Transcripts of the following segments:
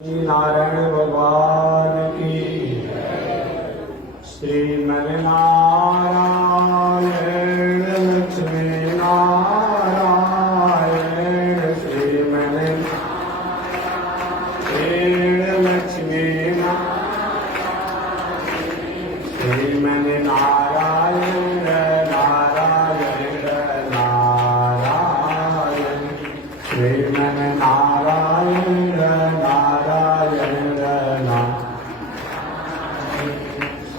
नारायण भगवान की श्रीमन नारायण लक्ष्मी नारायण श्रीमन नारायण लक्ष्मी श्रीमन नारायण नारायण नारायण श्रीमन नारायण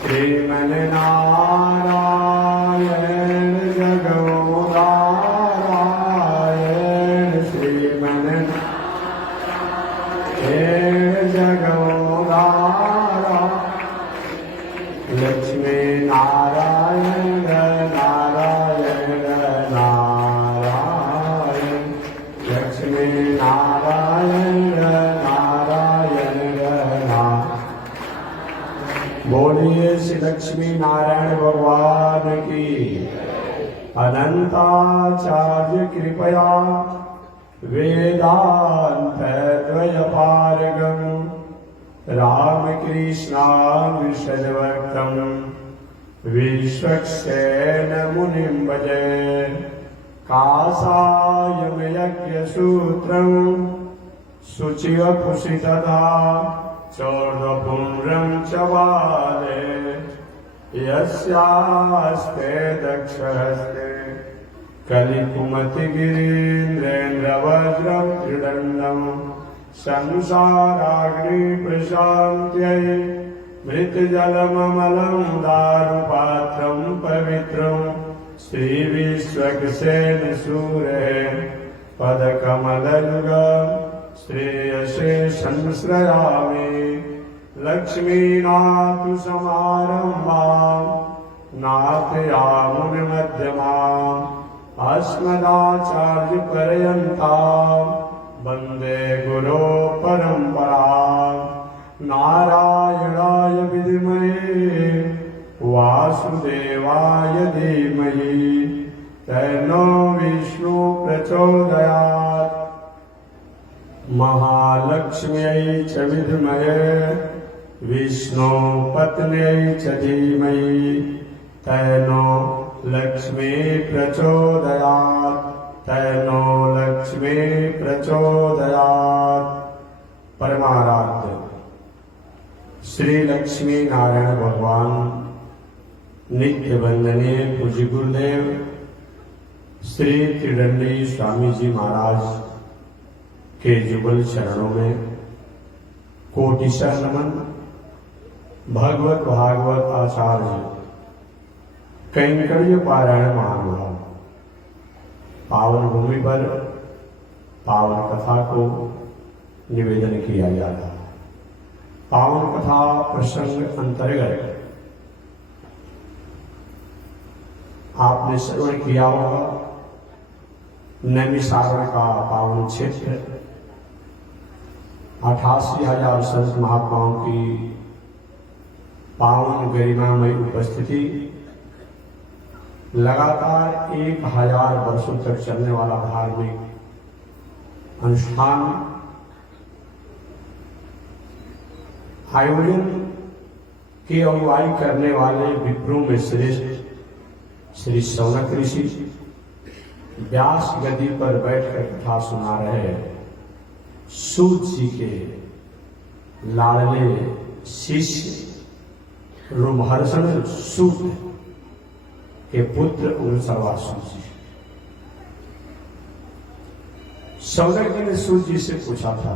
श्रीमन नारायण जगो नारायण श्रीमन जगो नारायण लक्ष्मी नारायण नारायण नारायण लक्ष्मी नारायण नारायण बोलिए श्री लक्ष्मी नारायण भगवान की अनंताचार्य कृपया वेदांत द्वय पारगम रामकृष्णाविशदवक्तम विश्वक्सेन मुनिं भजे कासायम यज्ञसूत्रम शुचिवपुषितदा चौर्धपुण्ड्रं च बाले यस्यास्ते दक्षहस्ते कलिकुमतिगिरीन्द्रेन्द्रवज्रं त्रिदण्डं संसाराग्नि प्रशान्त्यै मृतजलममलं दारुपात्रं पवित्रं श्रीविश्वक्सेन सूरेण पदकमलयुगम् श्रेयसे संश्रयामि लक्ष्मीनाथ समारम्भाम् नाथयामुनिमध्यमाम् अस्मदाचार्यपर्यन्ताम् वन्दे गुरो परम्पराम् नारायणाय विद्महे वासुदेवाय धीमहि तन्नो विष्णु प्रचोदयात् महालक्ष्म्यै च विद्महे विष्णु पत्न्यै च धीमहि तन्नो लक्ष्मी प्रचोदयात् तन्नो लक्ष्मी प्रचोदयात्। परमाराध्य श्री लक्ष्मी नारायण भगवान नित्य वंदनीय पूज्य गुरुदेव श्री त्रिदंडी स्वामी जी महाराज के जुगल चरणों में कोटिशः नमन। भगवत भागवत आचार्य कैंकर्य पारायण महानुभाव पावन भूमि पर पावन कथा को निवेदन किया जाता है। पावन कथा प्रसंग अंतर्गत आपने श्रवण किया होगा नैमिषारण्य का पावन क्षेत्र 88,000 संत महात्माओं की पावन गरिमामयी उपस्थिति, लगातार 1000 वर्षों तक चलने वाला धार्मिक अनुष्ठान, आयोजन की अगुवाई करने वाले विप्रों में श्रेष्ठ श्री शौनक ऋषि व्यास गद्दी पर बैठकर कथा सुना रहे सूत जी के लाडले शिष्य रोमहर्षण सूत के पुत्र उग्रसर्वासूत जी। शौनक जी ने सूत जी से पूछा था,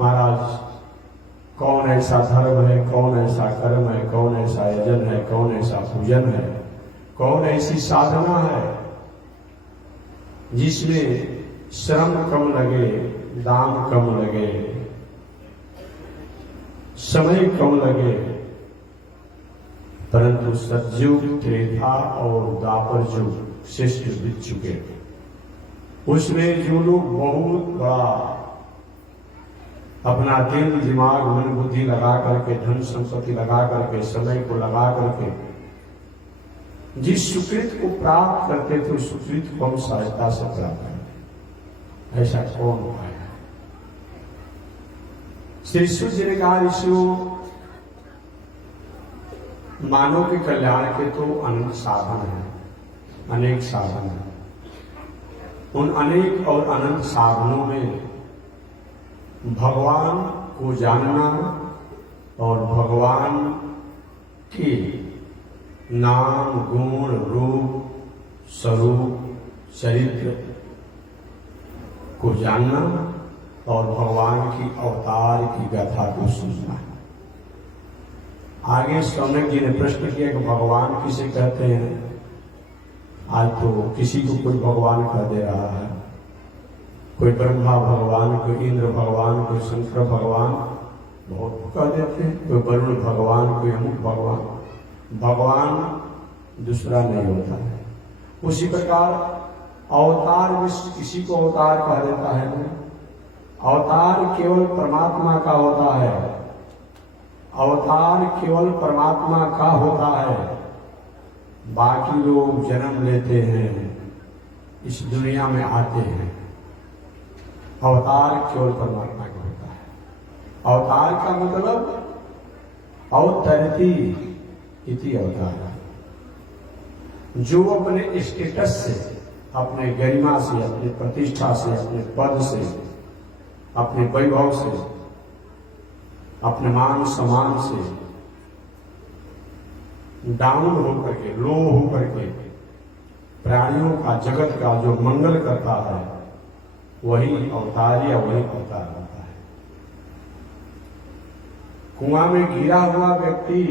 महाराज कौन ऐसा धर्म है, कौन ऐसा कर्म है, कौन ऐसा यजन है, कौन ऐसा पूजन है, कौन ऐसी साधना है जिसमें श्रम कम लगे, दाम कम लगे, समय कम लगे, परंतु सतयुग, त्रेता और द्वापर युग श्रेष्ठ बीत चुके, उसमें जो लोग बहुत बड़ा अपना दिल दिमाग मन बुद्धि लगा करके, धन संपत्ति लगा करके, समय को लगा करके जिस सुकृत को प्राप्त करते थे उस सुकृत को हम सहजता से प्राप्त करते, ऐसा कौन है? श्री सूत जी ने कहा, ऋषियों, मानव के कल्याण के तो अनेक साधन हैं, अनेक साधन हैं। उन अनेक और अनंत साधनों में भगवान को जानना और भगवान के नाम, गुण, रूप, स्वरूप, चरित्र को जानना और भगवान की अवतार की गाथा को सुनना। आगे सौनक जी ने प्रश्न किया कि भगवान किसे कहते हैं? आज तो किसी को कोई भगवान कह दे रहा है, कोई ब्रह्मा भगवान, कोई इंद्र भगवान, कोई शंकर भगवान, बहुत कह देते हैं, कोई वरुण भगवान, कोई अमुक भगवान। भगवान दूसरा नहीं होता है। उसी प्रकार अवतार में किसी को अवतार कह देता है ना, अवतार केवल परमात्मा का होता है, अवतार केवल परमात्मा का होता है। बाकी लोग जन्म लेते हैं, इस दुनिया में आते हैं, अवतार केवल परमात्मा का होता है। अवतार का मतलब अवतरती इति अवतार, जो अपने स्टेटस से, अपने गरिमा से, अपनी प्रतिष्ठा से, अपने पद से, अपने वैभव से, अपने मान सम्मान से डाउन होकर के, लो होकर के प्राणियों का, जगत का जो मंगल करता है, वही अवतार या वही अवतार होता है। कुआं में गिरा हुआ व्यक्ति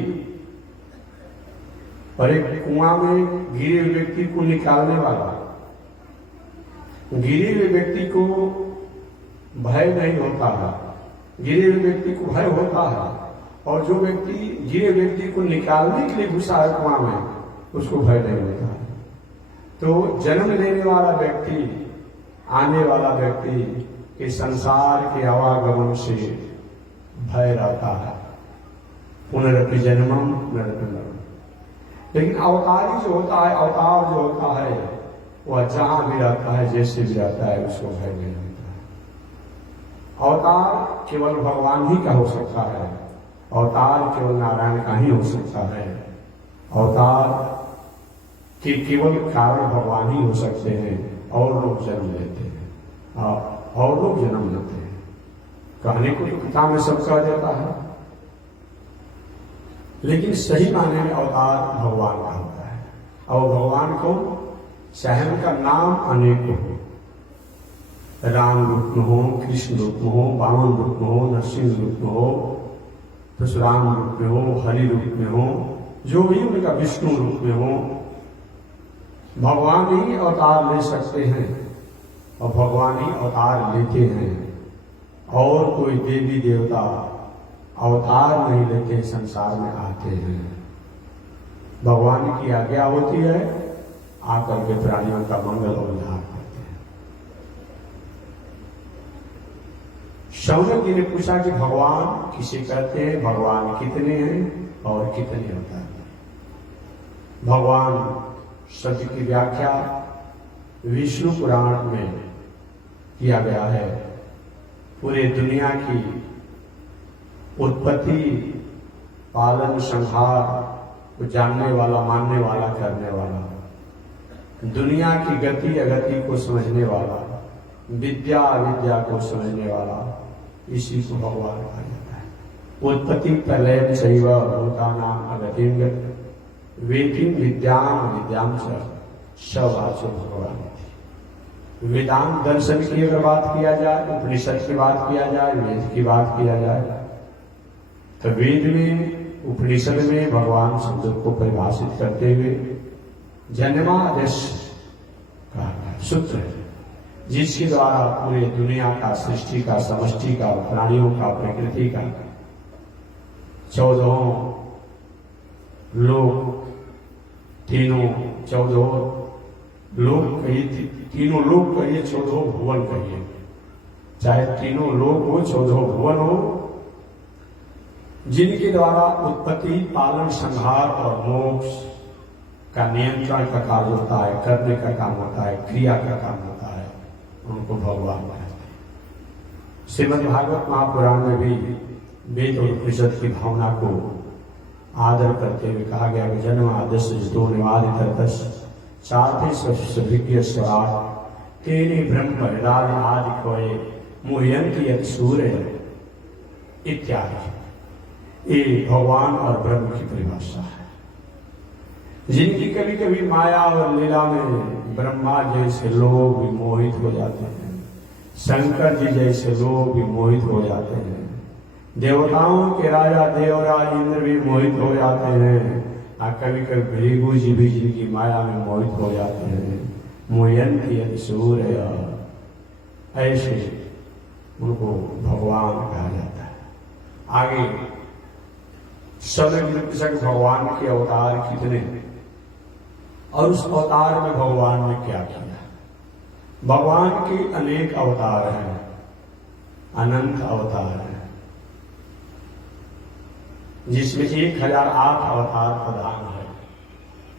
और एक कुआं में गिरे हुए व्यक्ति को निकालने वाला, गिरे हुए व्यक्ति को भय नहीं होता है, गिरे हुए व्यक्ति को भय होता है, और जो व्यक्ति गिरे व्यक्ति को निकालने के लिए घुसा है कुआं में, उसको भय नहीं होता है। तो जन्म लेने वाला व्यक्ति, आने वाला व्यक्ति के संसार के आवागमन से भय रहता है, पुनरपि जन्मम पुनरपि मरणम। लेकिन अवतारी जो होता है, अवतार जो होता है, वह जहां भी रहता है, जैसे भी रहता है, उसको भय नहीं होता है। अवतार केवल भगवान ही का हो सकता है, अवतार केवल नारायण का ही हो सकता है, अवतार के केवल कारण भगवान ही हो सकते हैं, और लोग जन्म लेते हैं, और लोग जन्म लेते हैं। कहने को तो पिता में सब कह देता है, लेकिन सही माने में अवतार भगवान का होता है। और भगवान को चाहे उनका नाम अनेक हो, राम रूप में हो, कृष्ण रूप में हो, वामन रूप में हो, नरसिंह रूप में हो, परशुराम रूप में हो, हरि रूप में हो, जो भी उनका विष्णु रूप में हो, भगवान ही अवतार ले सकते हैं और भगवान ही अवतार लेते हैं। और कोई देवी देवता अवतार नहीं लेते, संसार में आते हैं। भगवान की आज्ञा होती है, आकर के प्राणियों का मंगल और उद्धार करते हैं। शौनक जी ने पूछा कि भगवान किसे कहते हैं, भगवान कितने हैं और कितने होता है? भगवान शब्द की व्याख्या विष्णु पुराण में किया गया है। पूरे दुनिया की उत्पत्ति, पालन, संहार को जानने वाला, मानने वाला, करने वाला, दुनिया की गति अगति को समझने वाला, विद्या अविद्या को समझने वाला, इसी को भगवान कहा जाता है। उत्पत्ति प्रलय शैव भूतानाम अगतिम वेदिम विद्याम विद्याम सवाचो भगवान। वेदांत दर्शन की अगर बात किया जाए, उपनिषद की बात किया जाए, वेद की बात किया जाए, तो वेद में, उपनिषद में भगवान शब्द को परिभाषित करते हुए जन्मादेश का सूत्र है, जिसके द्वारा पूरे दुनिया का, सृष्टि का, समष्टि का, प्राणियों का, प्रकृति का 14 लोक, 14 लोक कहिए, तीनों लोक कहिए, 14 भुवन कहिए, चाहे तीनों लोक हो, 14 भुवन हो, जिनके द्वारा उत्पत्ति, पालन, संहार और मोक्ष का नियंत्रण का कार्य होता है, करने का काम होता है, क्रिया का काम होता है, उनको भगवान कहते हैं। श्रीमद् भागवत महापुराण में भी वेद और उपनिषद की भावना को आदर करते हुए कहा गया कि जन्म आदर्श जितो निवादितर्तस चार्थे सभिज्ञ स्वराट तेने ब्रह्म हृदय आदि कोय मुह्यंति यत् सूर्य इत्यादि। ये भगवान और ब्रह्म की परिभाषा है, जिनकी कभी कभी माया और लीला में ब्रह्मा जैसे लोग भी मोहित हो जाते हैं, शंकर जी जैसे लोग भी मोहित हो जाते हैं, देवताओं के राजा देवराज इंद्र भी मोहित हो जाते हैं, और कभी कभी भृगु जी भी जिनकी माया में मोहित हो जाते हैं। मुह्यंति यदि सूर्य, ऐसे उनको भगवान कहा जाता है। आगे समय भगवान के अवतार कितने और उस अवतार में भगवान ने क्या किया। भगवान के अनेक अवतार हैं, अनंत अवतार हैं, जिसमें 1008 अवतार प्रधान है।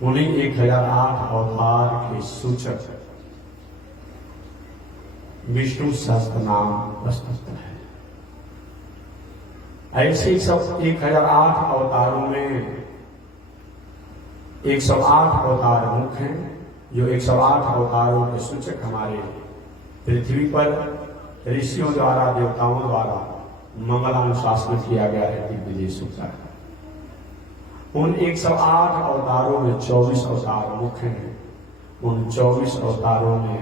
उन्हीं 1008 अवतार के सूचक विष्णु सहस्त्र नाम प्रस्तुत है। ऐसे सब 1008 अवतारों में 108 अवतार मुख्य हैं, जो 108 अवतारों के सूचक हमारे पृथ्वी पर ऋषियों द्वारा देवताओं द्वारा मंगलानुशासन किया गया है दिव्य देशों का। उन 108 अवतारों में 24 अवतार मुख्य हैं, उन 24 अवतारों में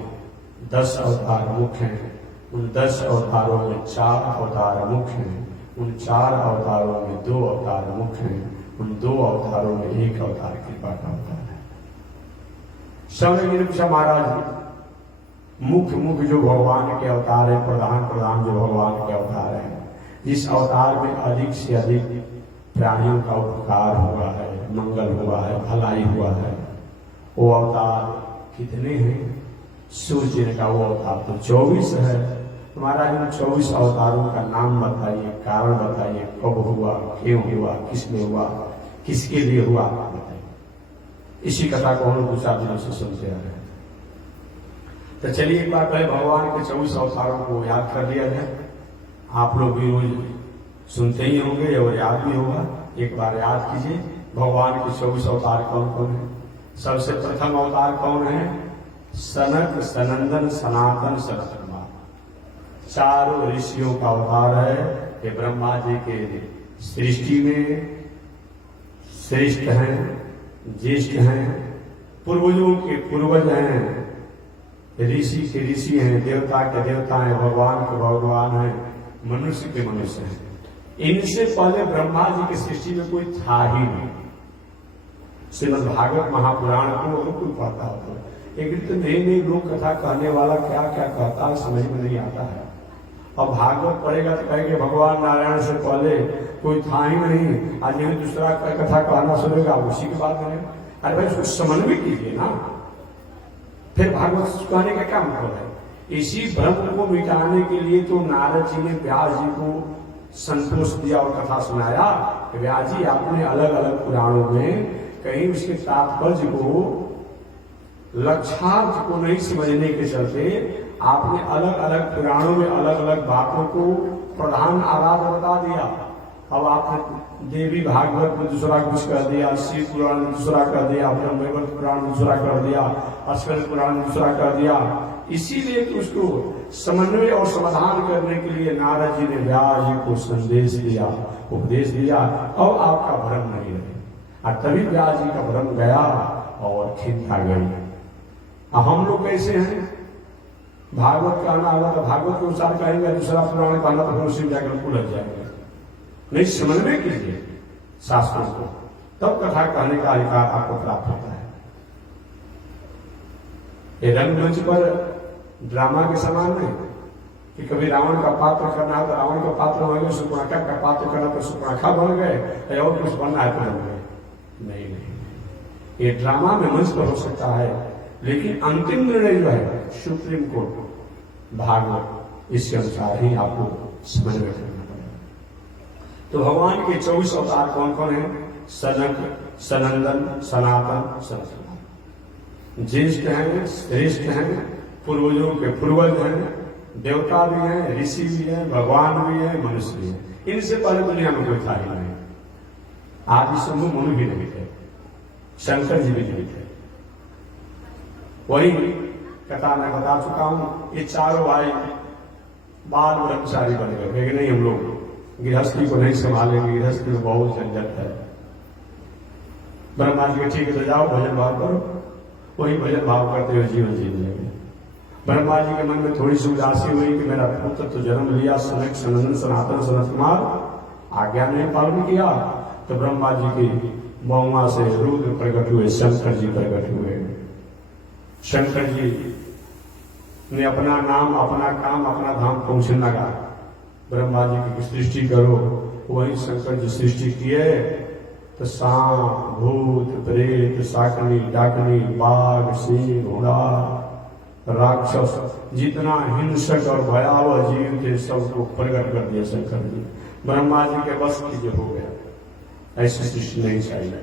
10 अवतार मुख्य हैं, उन 10 अवतारों में 4 अवतार मुख्य हैं, उन 4 अवतारों में 2 अवतार मुख्य हैं, उन 2 अवतारों में 1 अवतार कृपा का अवतार है। समय महाराज मुख्य मुख्य जो भगवान के अवतार है, प्रधान प्रधान जो भगवान के अवतार है, जिस अवतार में अधिक से अधिक प्राणियों का उपकार हुआ है, मंगल हुआ है, भलाई हुआ है, वो अवतार कितने हैं। सूर्य का वो अवतार तो 24 है। महाराज ने 24 अवतारों का नाम बताइए, कारण बताइए, कब हुआ, क्यों हुआ, किसने हुआ, किसके लिए हुआ, बताइए। इसी कथा को हम लोग 2-4 दिनों से सुनते आ रहे हैं। तो चलिए एक बार पहले भगवान के 24 अवतारों को याद कर लिया जाए। आप लोग भी रोज सुनते ही होंगे और याद भी होगा। एक बार याद कीजिए भगवान के 24 अवतार कौन कौन है। सबसे प्रथम अवतार कौन है? सनक, सनंदन, सनातन, सरस्वती। चारों ऋषियों का अवतार है। ये ब्रह्मा जी के सृष्टि में श्रेष्ठ हैं, ज्येष्ठ हैं, पूर्वजों के पूर्वज हैं, ऋषि के ऋषि हैं, देवता के देवता हैं, भगवान के भगवान हैं, मनुष्य के मनुष्य हैं। इनसे पहले ब्रह्मा जी की सृष्टि में कोई था ही नहीं। श्रीमद् भागवत महापुराण को अगर कोई पढ़ता हो तो एक तो नई नई लोक कथा कहने वाला क्या क्या कहता है समझ में नहीं आता है। अब भागवत पढ़ेगा तो कहेंगे भगवान नारायण से पहले कोई था ही नहीं, आज ये दूसरा कथा कहना सुनेगा उसी के बाद में। अरे भाई उसको समन्वय कीजिए ना, फिर भागवत कहने का क्या मतलब है। इसी भ्रम को मिटाने के लिए तो नारद जी ने व्यास जी को संतोष दिया और कथा सुनाया। व्यास जी आपने अलग अलग पुराणों में कहीं उसके तात्पर्य को, लक्षार्थ को नहीं समझने के चलते आपने अलग अलग पुराणों में अलग अलग बातों को प्रधान आराध बता दिया। अब आपने देवी भागवत में दूसरा कुछ कर दिया, शिव पुराण में दूसरा कर दिया, ब्रह्मवैवर्त पुराण में दूसरा कर दिया, अस्कंद पुराण में दूसरा कर दिया। इसीलिए तो उसको समन्वय और समाधान करने के लिए नारद जी ने व्यास जी को संदेश दिया, उपदेश दिया, और आपका भ्रम नहीं रहे। और तभी व्यास जी का भ्रम गया और खिंता गई। अब हम लोग कैसे हैं, भागवत कहना होगा तो भागवत के अनुसार कहेंगे, दूसरा पुराण कहना तो उसी में जाकर उलझ जाएंगे। नहीं, समन्वय कीजिए शास्त्रों को, तब कथा कहने का अधिकार आपको प्राप्त होता है। ये रंगमंच पर ड्रामा के समान नहीं कि कभी रावण का पात्र करना है तो रावण का पात्र बन गए, सुपर्णखा का पात्र करना तो सुपर्णखा बन गए, और कुछ बनना है तो बन गए। नहीं नहीं, ये ड्रामा में मंच पर हो सकता है, लेकिन अंतिम निर्णय जो है सुप्रीम कोर्ट भागवत, इसके अनुसार ही आपको समन्वय करना पड़ेगा। तो भगवान के 24 अवतार कौन कौन है? सनक, सनंदन, सनातन, सरस्वती। ज्येष्ठ हैं, श्रेष्ठ हैं, पूर्वजों के पूर्वज हैं, देवता भी हैं, ऋषि भी हैं, भगवान भी हैं, मनुष्य भी हैं। इनसे पहले दुनिया में कोई था ही नहीं। आदि शंभु मनु भी नहीं थे, शंकर जी भी नहीं थे। वही कथा मैं बता चुका हूं। ये चारों भाई बाल ब्रह्मचारी बन गए, लेकिन नहीं, हम लोग गृहस्थी को नहीं संभालेंगे, गृहस्थी में बहुत झंझट है। ब्रह्मा जी के ठीक है तो जाओ भजन भाव करो, वही भजन भाव करते हुए जीवन जी लेंगे। ब्रह्मा जी के मन में थोड़ी सी उदासी हुई कि मेरा पुत्र तो जन्म लिया, सनक सनंदन सनातन सनत कुमार, आज्ञा नहीं पालन किया। तो ब्रह्मा जी की बहुमा से रुद्र प्रकट हुए, शंकर जी प्रकट हुए। शंकर जी ने अपना नाम, अपना काम, अपना धाम पहुंचने लगा। ब्रह्मा जी की सृष्टि करो, वही शंकर जी सृष्टि किए। तो सांप, भूत, प्रेत, शाकनी, डाकनी, बाघ, सिंह, घोड़ा, राक्षस, जितना हिंसक और भयावह जीव थे सबको प्रकट कर दिया शंकर जी। ब्रह्मा जी के बस की जो हो गया, ऐसी सृष्टि नहीं चाहिए।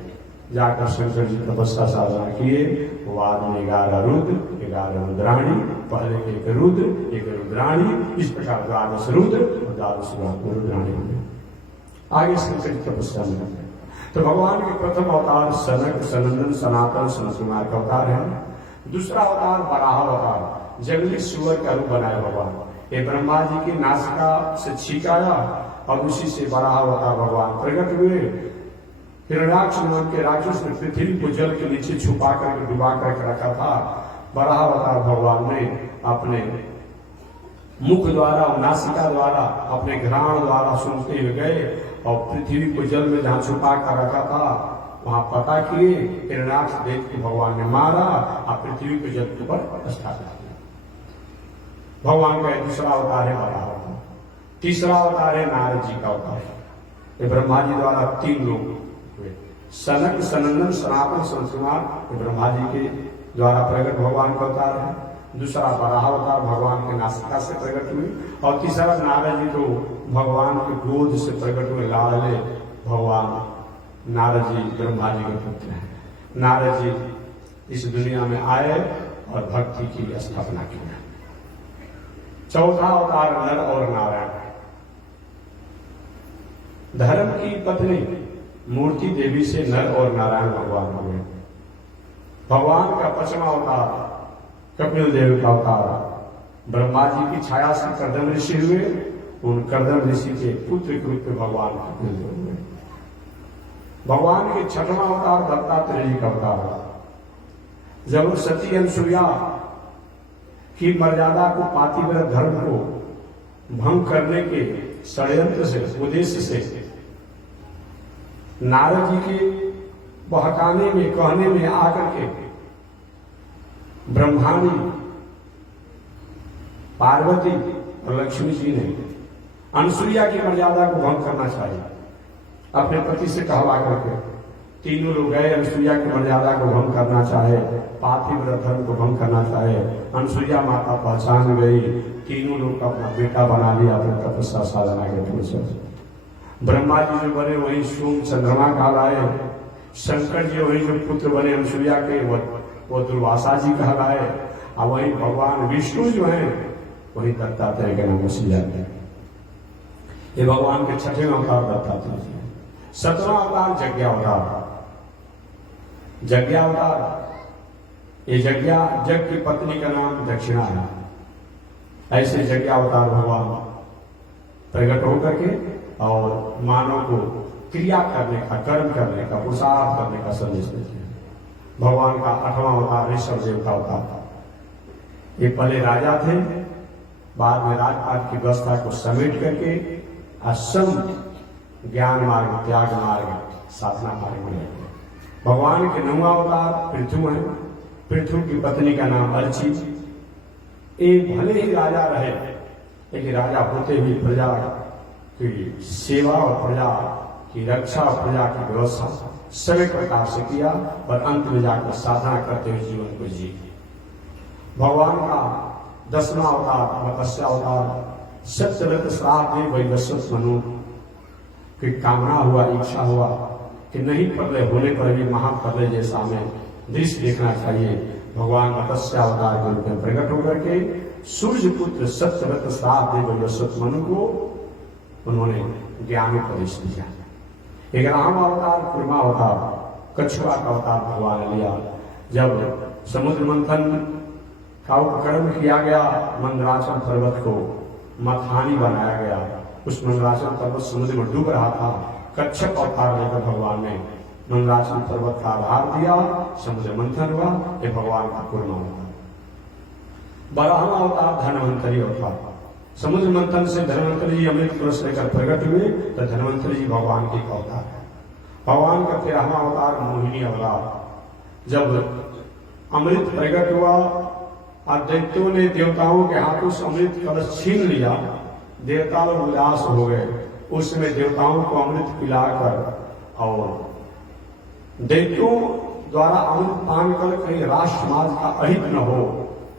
जाकर शंकर जी तपस्या साधना किए। बाद में 11 रुद्र, 11 रुद्राणी, पहले एक रुद्र, एक रुद्राणी, इस प्रकार 12 रुद्र और 12 रुद्राणी हुए। आगे शंकर जी तपस्या में लगे। तो भगवान के प्रथम अवतार सनक सनंदन सनातन सनत कुमार का अवतार है। दूसरा अवतार वराह अवतार, जंगली सुअर का रूप बनाया भगवान। ये ब्रह्मा जी की नासिका से छींकाया और उसी से वराह अवतार भगवान प्रकट हुए। हिरण्याक्ष नाम के राक्षस ने पृथ्वी को जल के नीचे छुपा करके डुबा करके रखा था। वराह अवतार भगवान ने अपने मुख द्वारा और नासिका द्वारा, अपने घ्राण द्वारा सुनते हुए गए और पृथ्वी को जल में जहां छुपा कर रखा था वहां पता किए। हिरण्याक्ष देव को भगवान ने मारा और पृथ्वी को जल के ऊपर स्थापित किया। भगवान का दूसरा अवतार है वराह अवतार। तीसरा अवतार है नारद जी का अवतार। ये ब्रह्मा जी द्वारा 3 लोग हुए, सनक सनंदन सनातन सनत कुमार, ब्रह्मा जी के द्वारा प्रकट भगवान का अवतार है। दूसरा वराह अवतार भगवान के नासिका से प्रकट हुए और तीसरा नारद जी तो भगवान के गोद से प्रकट हुए। लाडले भगवान नारद जी ब्रह्मा जी के पुत्र हैं। नारद जी इस दुनिया में आए और भक्ति की स्थापना की। चौथा अवतार नर और नारायण। धर्म की पत्नी मूर्ति देवी से नर और नारायण भगवान हुए। भगवान का 5वां अवतार कपिल देव का अवतार। ब्रह्मा जी की छाया से कर्दम ऋषि हुए। उन कर्दम ऋषि के पुत्र के रूप में भगवान कपिल देव हुए। भगवान के 6वां अवतार दत्तात्रेय जी का अवतार। जब सती अनुसुईया की मर्यादा को, पातिव्रत धर्म को भंग करने के षड्यंत्र से, उद्देश्य से नारद जी के बहकाने में, कहने में आकर के ब्रह्मानी पार्वती और लक्ष्मी जी ने अनुसुईया की मर्यादा को भंग करना चाहिए, अपने पति से कहवा करके तीनों लोग गए। अनुसुईया की मर्यादा को भंग करना चाहे, पातिव्रत धर्म को भंग करना चाहे। अनुसुईया माता पहचान गई, तीनों लोग अपना बेटा बना लिया अपने तपस्या साधना के थ्रू से। ब्रह्मा जी जो बने वही सोम चंद्रमा कहलाए। शंकर जी वही जो पुत्र बने अनुसुईया के वो दुर्वासा जी कहलाए। और वही भगवान विष्णु जो है वही दत्तात्रेय के नाम से जाते हैं। ये भगवान के 6वें अवतार दत्तात्रेय जी। 7वां अवतार यज्ञावतार। यज्ञावतार, ये यज्ञ की पत्नी का नाम दक्षिणा है। ऐसे यज्ञावतार भगवान प्रकट होकर के और मानव को क्रिया करने का, कर्म करने का, पुरुषार्थ करने का संदेश देते हैं। भगवान का 8वां अवतार ऋषभ देव का अवतार। ये पहले राजा थे, बाद में राजपाट की व्यवस्था को समेट करके असंत ज्ञान मार्ग, त्याग मार्ग, साधना मार्ग में लगे। भगवान के 9वां अवतार पृथु है। पृथु की पत्नी का नाम अर्ची। एक भले ही राजा रहे, लेकिन राजा होते हुए प्रजा की सेवा और प्रजा की रक्षा और प्रजा की व्यवस्था सभी प्रकार से किया और अंत में जाकर साधना करते हुए जीवन को जी। भगवान का 10वां अवतार मत्स्य अवतार। सत्यव्रत श्राद्ध में वैवस्वत मनु की कामना हुआ, इच्छा हुआ कि नहीं प्रलय होने पर भी महाप्रलय जैसा हमें दृश्य देखना चाहिए। भगवान मत्स्य अवतार के रूप में प्रकट होकर के सूर्य पुत्र सत्यव्रत श्राप देव यशोत्मनु को उन्होंने ज्ञान उपदेश दिया। 11वां अवतार कुर्मा अवतार, कछुआ का अवतार भगवान ने लिया। जब समुद्र मंथन का उपकरण किया गया, मंदराचल पर्वत को मथानी बनाया गया, उस मंदराचल पर्वत समुद्र में डूब रहा था। कच्छप अवतार लेकर भगवान ने मंदराचल पर्वत का आधार दिया, समुद्र मंथन हुआ। ये भगवान का कुर्मा अवतार। 12वां अवतार धन्वंतरी अवतार, समुद्र मंथन से धन्वंतरी जी अमृत कलश लेकर प्रकट हुए, तो धन्वंतरी जी भगवान के अवतार है। भगवान का 13वां अवतार मोहिनी अवतार, जब अमृत प्रकट हुआ और दैत्यों ने देवताओं के हाथों से अमृत कलश छीन लिया, देवता लोग उदास हो गए। उस समय देवताओं को अमृत पिलाकर और दैत्यों द्वारा अमृत पान कर कहीं राष्ट्र समाज का अहित न हो,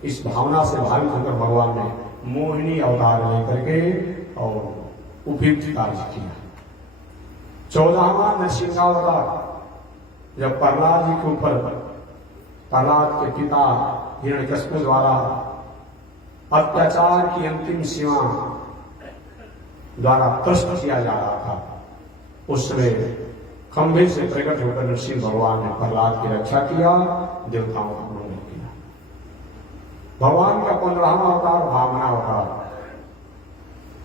इस भावना से भावित होकर भगवान ने मोहिनी अवतार लेकर के और उपयुक्त कार्य किया। 14वां नरसिंहावतार, जब प्रहलाद जी के ऊपर प्रहलाद के पिता हिरण्यकश्यप द्वारा अत्याचार की अंतिम सीमा द्वारा कष्ट किया जा रहा था, उस समय खंभे से प्रकट होकर नरसिंह भगवान ने प्रहलाद की रक्षा किया, देवताओं का मंगल किया। भगवान का 15वां अवतार वामन अवतार,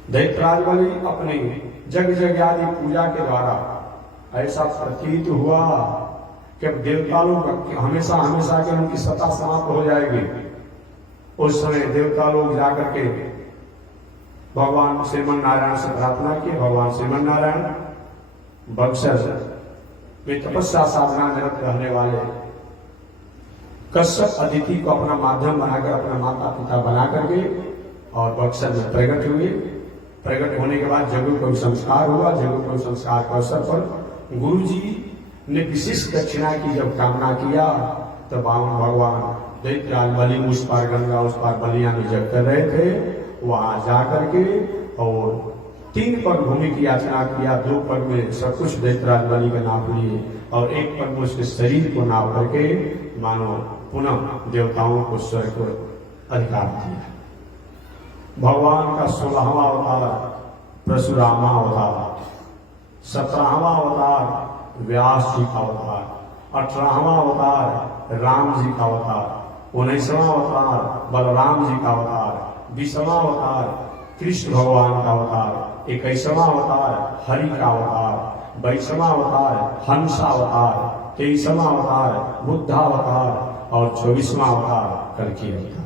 दैत्यराज बलि अपने जग जग आदि पूजा के द्वारा ऐसा प्रतीत हुआ कि देवता लोग हमेशा हमेशा के उनकी सत्ता समाप्त हो जाएगी। उस समय देवता लोग जाकर के भगवान श्रीमन नारायण से प्रार्थना की। भगवान श्रीमन नारायण बक्सर में तपस्या साधना निरत रहने वाले कश्यप अदिति को अपना माध्यम बनाकर अपना माता पिता बना करके और बक्सर में प्रकट हुए। प्रकट होने के बाद जगू को संस्कार हुआ। जगू को संस्कार के अवसर पर गुरु जी ने विशिष्ट दक्षिणा की जब कामना किया, तो भगवान दैत्यराज बलि उस पार गंगा उस पार बलिया में जब कर रहे थे, वहां जाकर के और 3 पग भूमि की याचना किया। 2 पग में सब कुछ दैत्यराज बलि का नाप लिए और 1 पग में उसके शरीर को नाप करके मानो पुनः देवताओं को स्वर्ग को अधिकार दिया। भगवान का 16वां अवतार परशुरामा अवतार, 17वां अवतार व्यास जी का अवतार, 18वां अवतार राम जी का अवतार, 19वां अवतार बलराम जी का अवतार, 20वां अवतार कृष्ण भगवान का अवतार, 21वां अवतार हरि का अवतार, 22वां अवतार हंसा अवतार, 23वां अवतार बुद्धावतार और 24वां अवतार कल्कि अवतार।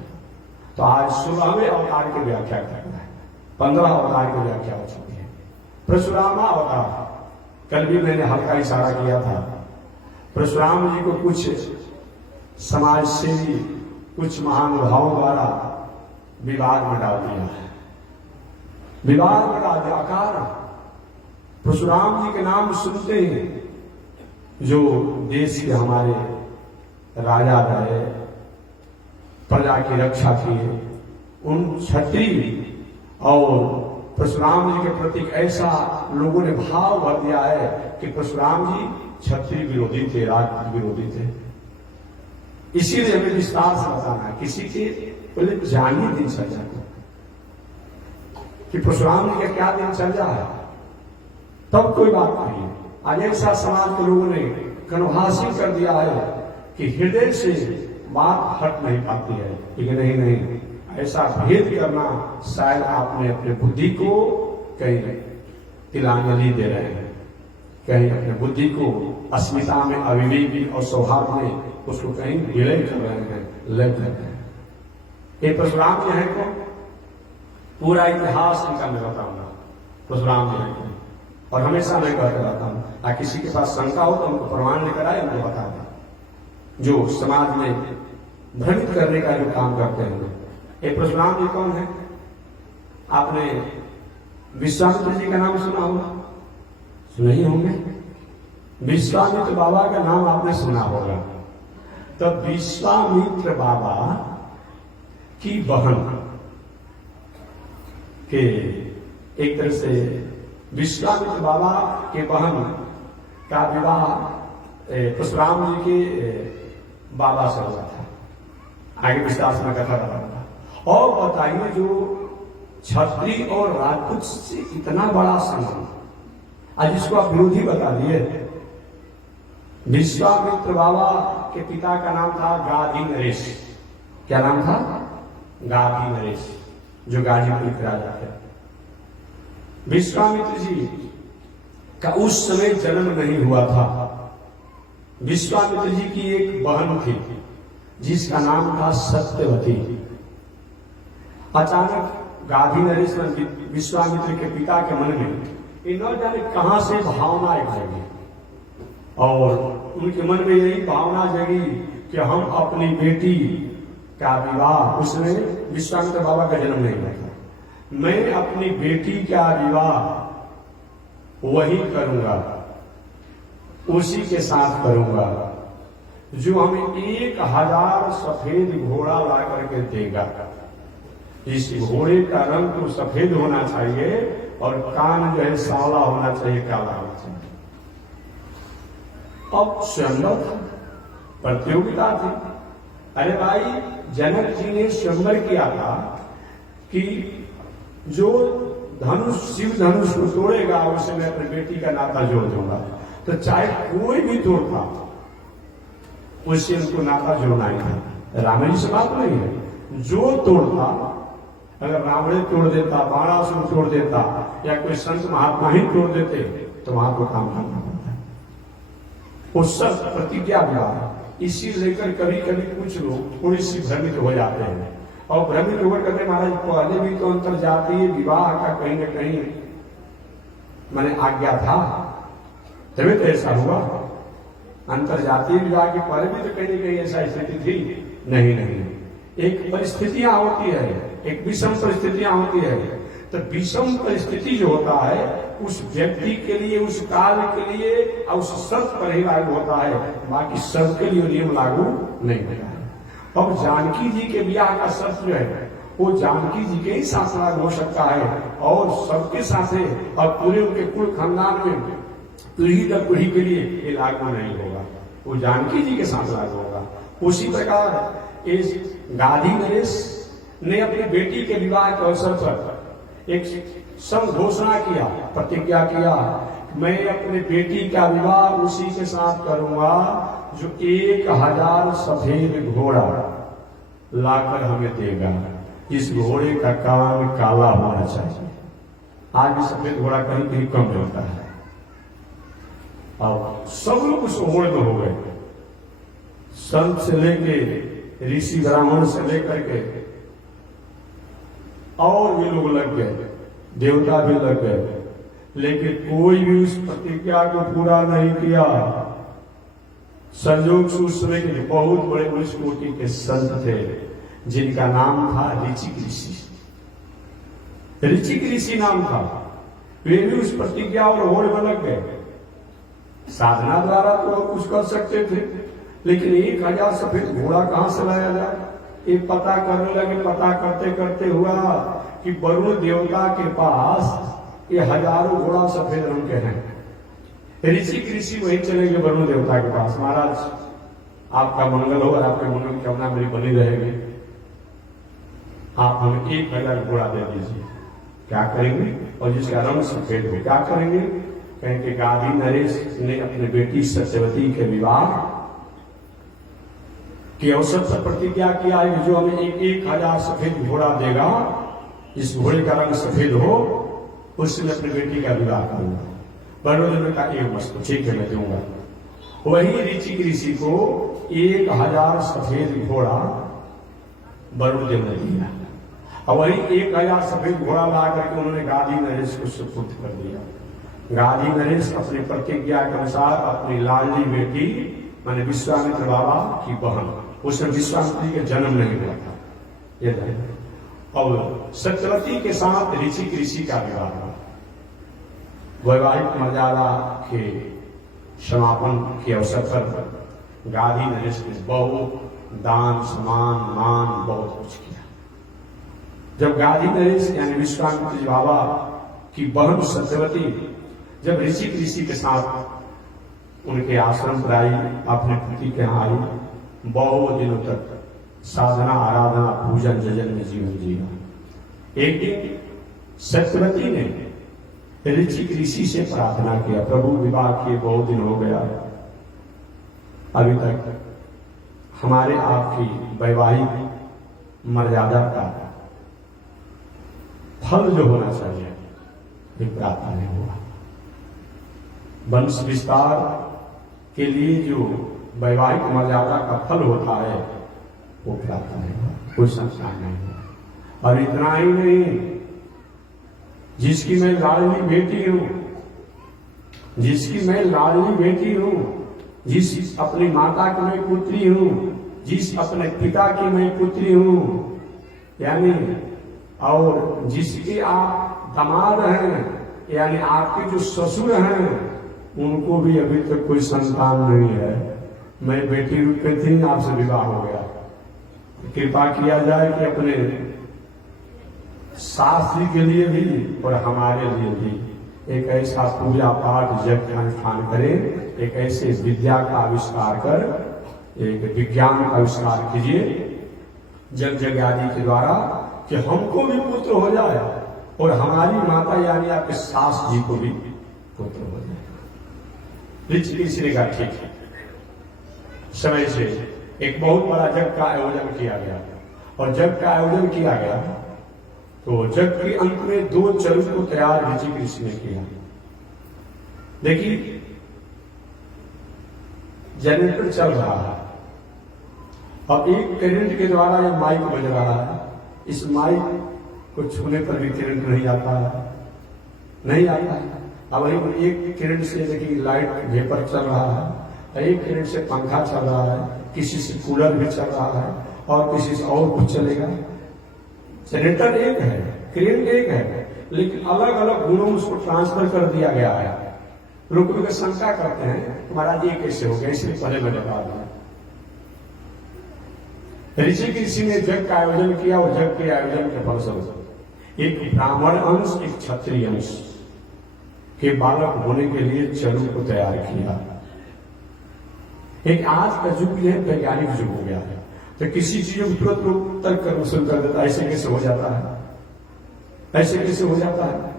तो आज 16वें अवतार की व्याख्या करना है। 15 अवतार की व्याख्या हो चुकी है। परशुरामा अवतार, कल भी मैंने हल्का इशारा किया था। परशुराम जी को कुछ समाज सेवी कुछ महानुभावों द्वारा विवाद में डाल दिया है। विवाद में डाल दिया कारण परशुराम जी के नाम सुनते ही जो देश के हमारे राजा रहे, प्रजा की रक्षा किए, उन क्षत्रिय और परशुराम जी के प्रति ऐसा लोगों ने भाव भर दिया है कि परशुराम जी क्षत्रिय विरोधी थे, राज विरोधी थे। इसीलिए हमें विस्तार से बताना है। किसी के पहले जानिए दिनचर्या को कि परशुराम जी का क्या दिनचर्या है, तब कोई बात नहीं है। आज ऐसा समाज के लोगों ने कन्वासी कर दिया है कि हृदय से बात हट नहीं पाती है। लेकिन नहीं, ऐसा भेद करना शायद आपने अपने बुद्धि को कहीं तिलांजलि दे रहे हैं, कहीं अपने बुद्धि को अस्मिता में, अविवेक और सौहार्द में उसको कहीं विलय कर रहे हैं, लग रहे हैं। ये परशुराम जी है को पूरा इतिहास इनका मैं बताऊंगा। परशुराम जी है और हमेशा मैं कहता रहता हूं, ताकि किसी के पास शंका हो तो उनको प्रमाण लेकर आए, उनको बता दें जो समाज में भ्रमित करने का जो काम करते हैं। ये परशुराम जी कौन है? आपने विश्वामित्र जी का नाम सुना होगा, सुने ही होंगे। विश्वामित्र बाबा का नाम आपने सुना होगा। तो विश्वामित्र बाबा की बहन के एक तरह से विश्वामित्र बाबा के बहन का विवाह परशुराम जी के बाबा से हुआ था। आगे विस्तार में कथा बताऊंगा। और बताइए, जो क्षत्रिय और राजपूत से इतना बड़ा संबंध, आज इसको आप विरोधी बता दिए। विश्वामित्र बाबा के पिता का नाम था गादी नरेश। क्या नाम था? गादी नरेश, जो गाजीपुर के राजा थे। विश्वामित्र जी का उस समय जन्म नहीं हुआ था। विश्वामित्र जी की एक बहन थी जिसका नाम था सत्यवती। अचानक गादी नरेश विश्वामित्र के पिता के मन में न जाने कहां से भावना एक जगी, और उनके मन में यही भावना जगी कि हम अपनी बेटी का विवाह, उसमें विश्वामित्र बाबा का जन्म नहीं हुआ था, मैं अपनी बेटी का विवाह वही करूंगा, उसी के साथ करूंगा जो हमें 1000 सफेद घोड़ा ला करके देगा। इस घोड़े का रंग तो सफेद होना चाहिए और कान जो है सांवला होना चाहिए, काला होना चाहिए। अब स्वयंवर प्रतियोगिता थी। अरे भाई, जनक जी ने स्वयंवर किया था कि जो धनुष, शिव धनुष को तोड़ेगा उसे मैं अपनी बेटी का नाता जोड़ दूंगा। तो चाहे कोई भी तोड़ता, उससे उनको नाता जोड़ना ही था। रावण से बात नहीं है, जो तोड़ता, अगर रावण तोड़ देता, बाणासुर तोड़ देता, या कोई संत महात्मा ही तोड़ देते, तो वहां को काम करना पड़ता है। वो सब प्रतिज्ञा विवाह, इसी लेकर कभी कभी कुछ लोग थोड़ी सी भ्रमित हो जाते हैं, और भ्रमित होकर कहते महाराज पहले भी तो अंतरजातीय विवाह का कहीं न कहीं मैंने आज्ञा था, तभी तो ऐसा हुआ। अंतरजातीय विवाह के पहले भी तो कहीं न कहीं ऐसा स्थिति थी? नहीं, एक परिस्थितियां होती है, एक विषम परिस्थितियां होती है। तो विषम परिस्थिति जो होता है उस व्यक्ति के लिए, उस कार्य के लिए और उस शर्त पर ही लागू होता है, बाकी सबके लिए नियम लागू नहीं होता है। अब जानकी जी के ब्याह का शर्त जो है वो जानकी जी के ही साथ लागू हो सकता है, और सबके साथ है, और पूरे उनके कुल खानदान में पीढ़ी दर पीढ़ी के लिए ये लागू नहीं होगा, वो जानकी जी के साथ लागू होगा। उसी प्रकार इस गादी नरेश ने अपनी बेटी के विवाह के अवसर पर एक घोषणा किया, प्रतिज्ञा किया, मैं अपनी बेटी का विवाह उसी के साथ करूंगा जो 1000 सफेद घोड़ा लाकर हमें देगा। इस घोड़े का कान काला होना चाहिए। आज भी सफेद घोड़ा कहीं कहीं कम मिलता है। अब सब लोग उस घोड़े में हो गए, संत से लेके ऋषि ब्राह्मण से लेकर के, और भी लोग लग गए, देवता भी लग गए, लेकिन कोई भी उस प्रतिज्ञा को पूरा नहीं किया। संयोग से उस समय के बहुत बड़े उच्च कोटि के संत थे जिनका नाम था ऋचिक ऋषि। ऋचिक ऋषि नाम था। वे भी उस प्रतिज्ञा और होड़ में लग गए। साधना द्वारा तो कुछ कर सकते थे, लेकिन 1000 सफेद घोड़ा कहां से लाया जाए, ये पता करने लगे। पता करते करते हुआ कि वरुण देवता के पास ये हजारों घोड़ा सफेद रंग के हैं। ऋषि वही चले गए वरुण देवता के पास, महाराज आपका मंगल हो और आपके मंगल की कामना मेरी बनी रहेगी, आप हमें 1000 घोड़ा दे दीजिए। क्या करेंगे? और जिसका रंग सफेद हो, क्या करेंगे? कहेंगे गादी नरेश ने अपनी बेटी सत्यवती के विवाह के अवसर पर प्रतिज्ञा किया है कि जो हमें 1000 सफेद घोड़ा देगा, इस घोड़े का रंग सफेद हो, उससे मैं अपनी बेटी का विवाह करूंगा। वरुण ने कहा एक मस्त, ठीक है मैं दूंगा। वही ऋचिक ऋषि को 1000 सफेद घोड़ा वरुण देव ने दिया, और वही 1000 सफेद घोड़ा ला करके उन्होंने गादी नरेश को सुपुर्द कर दिया। गादी नरेश अपनी प्रतिज्ञा के अनुसार अपनी लाडली बेटी माने विश्वामित्र बाबा की बहन, उसमें विश्वामित्र जी का जन्म नहीं हुआ था, ये और सत्यवती के साथ ऋचिक ऋषि का विवाह हुआ। वैवाहिक मर्यादा के समापन के अवसर पर गादी नरेश ने बहुत दान सम्मान मान बहुत कुछ किया। जब गादी नरेश यानी विश्वामित्र बाबा की बहन सत्यवती जब ऋषिक ऋषि के साथ उनके आश्रम पर आई, अपने पति के यहाँ आई, बहुत दिनों तक साधना आराधना पूजन जजन में जीवन जिया। एक दिन सत्यवती ने ऋषि से प्रार्थना किया, प्रभु विवाह किए बहुत दिन हो गया, अभी तक हमारे आपकी वैवाहिक मर्यादा का फल जो होना चाहिए ये प्राप्त नहीं हुआ। वंश विस्तार के लिए जो वैवाहिक मर्यादा का फल होता है वो प्राप्त नहीं हुआ, कोई संस्कार नहीं हुआ। और इतना ही नहीं, जिसकी मैं लाडली बेटी हूं, जिसकी मैं लाडली बेटी हूं, जिस अपनी माता की मैं पुत्री हूं, जिस अपने पिता की मैं पुत्री हूं, यानी और जिसके आप दामाद हैं, यानी आपके जो ससुर हैं, उनको भी अभी तक कोई संतान नहीं है। मैं बेटी रूप में थी, आपसे विवाह हो गया। कृपा किया जाए कि अपने सास जी के लिए भी और हमारे लिए भी एक ऐसा पूजा पाठ यज्ञ अनुष्ठान करें, एक ऐसे विद्या का आविष्कार कर, एक विज्ञान का आविष्कार कीजिए जग आदि के द्वारा कि हमको भी पुत्र हो जाए और हमारी माता यानी आपके सास जी को भी पुत्र हो जाए। ऋषि ने कहा ठीक है। समय से एक बहुत बड़ा जग का आयोजन किया गया और जग का आयोजन किया गया तो जग के अंत में 2 चरु को तैयार ऋषि ने किया। देखिए जनरेटर चल रहा है, अब एक करंट के द्वारा यह माइक बज रहा है, इस माइक को छूने पर भी करंट नहीं आता है, नहीं आता है। अब वही एक करंट से देखिए लाइट वेपर चल रहा है, एक करंट से पंखा चल रहा है, किसी से कूलर भी चल रहा है और किसी से और कुछ चलेगा। जनरेटर एक है, करंट एक है, लेकिन अलग अलग गुणों में उसको ट्रांसफर कर दिया गया है। लोग शंका करते हैं महाराज ये कैसे हो गया, इसलिए पहले मैं बता दूं। ऋषि ने जग का आयोजन किया और जग के आयोजन के फलस्वरूप एक ब्राह्मण अंश एक क्षत्रिय अंश के बालक होने के लिए चरु को तैयार किया। एक आज का युग है वैज्ञानिक युग हो गया है, तो किसी चीज को तुरंत लोग तर्क कर वसूल कर देता है, ऐसे कैसे हो जाता है, ऐसे कैसे हो जाता है।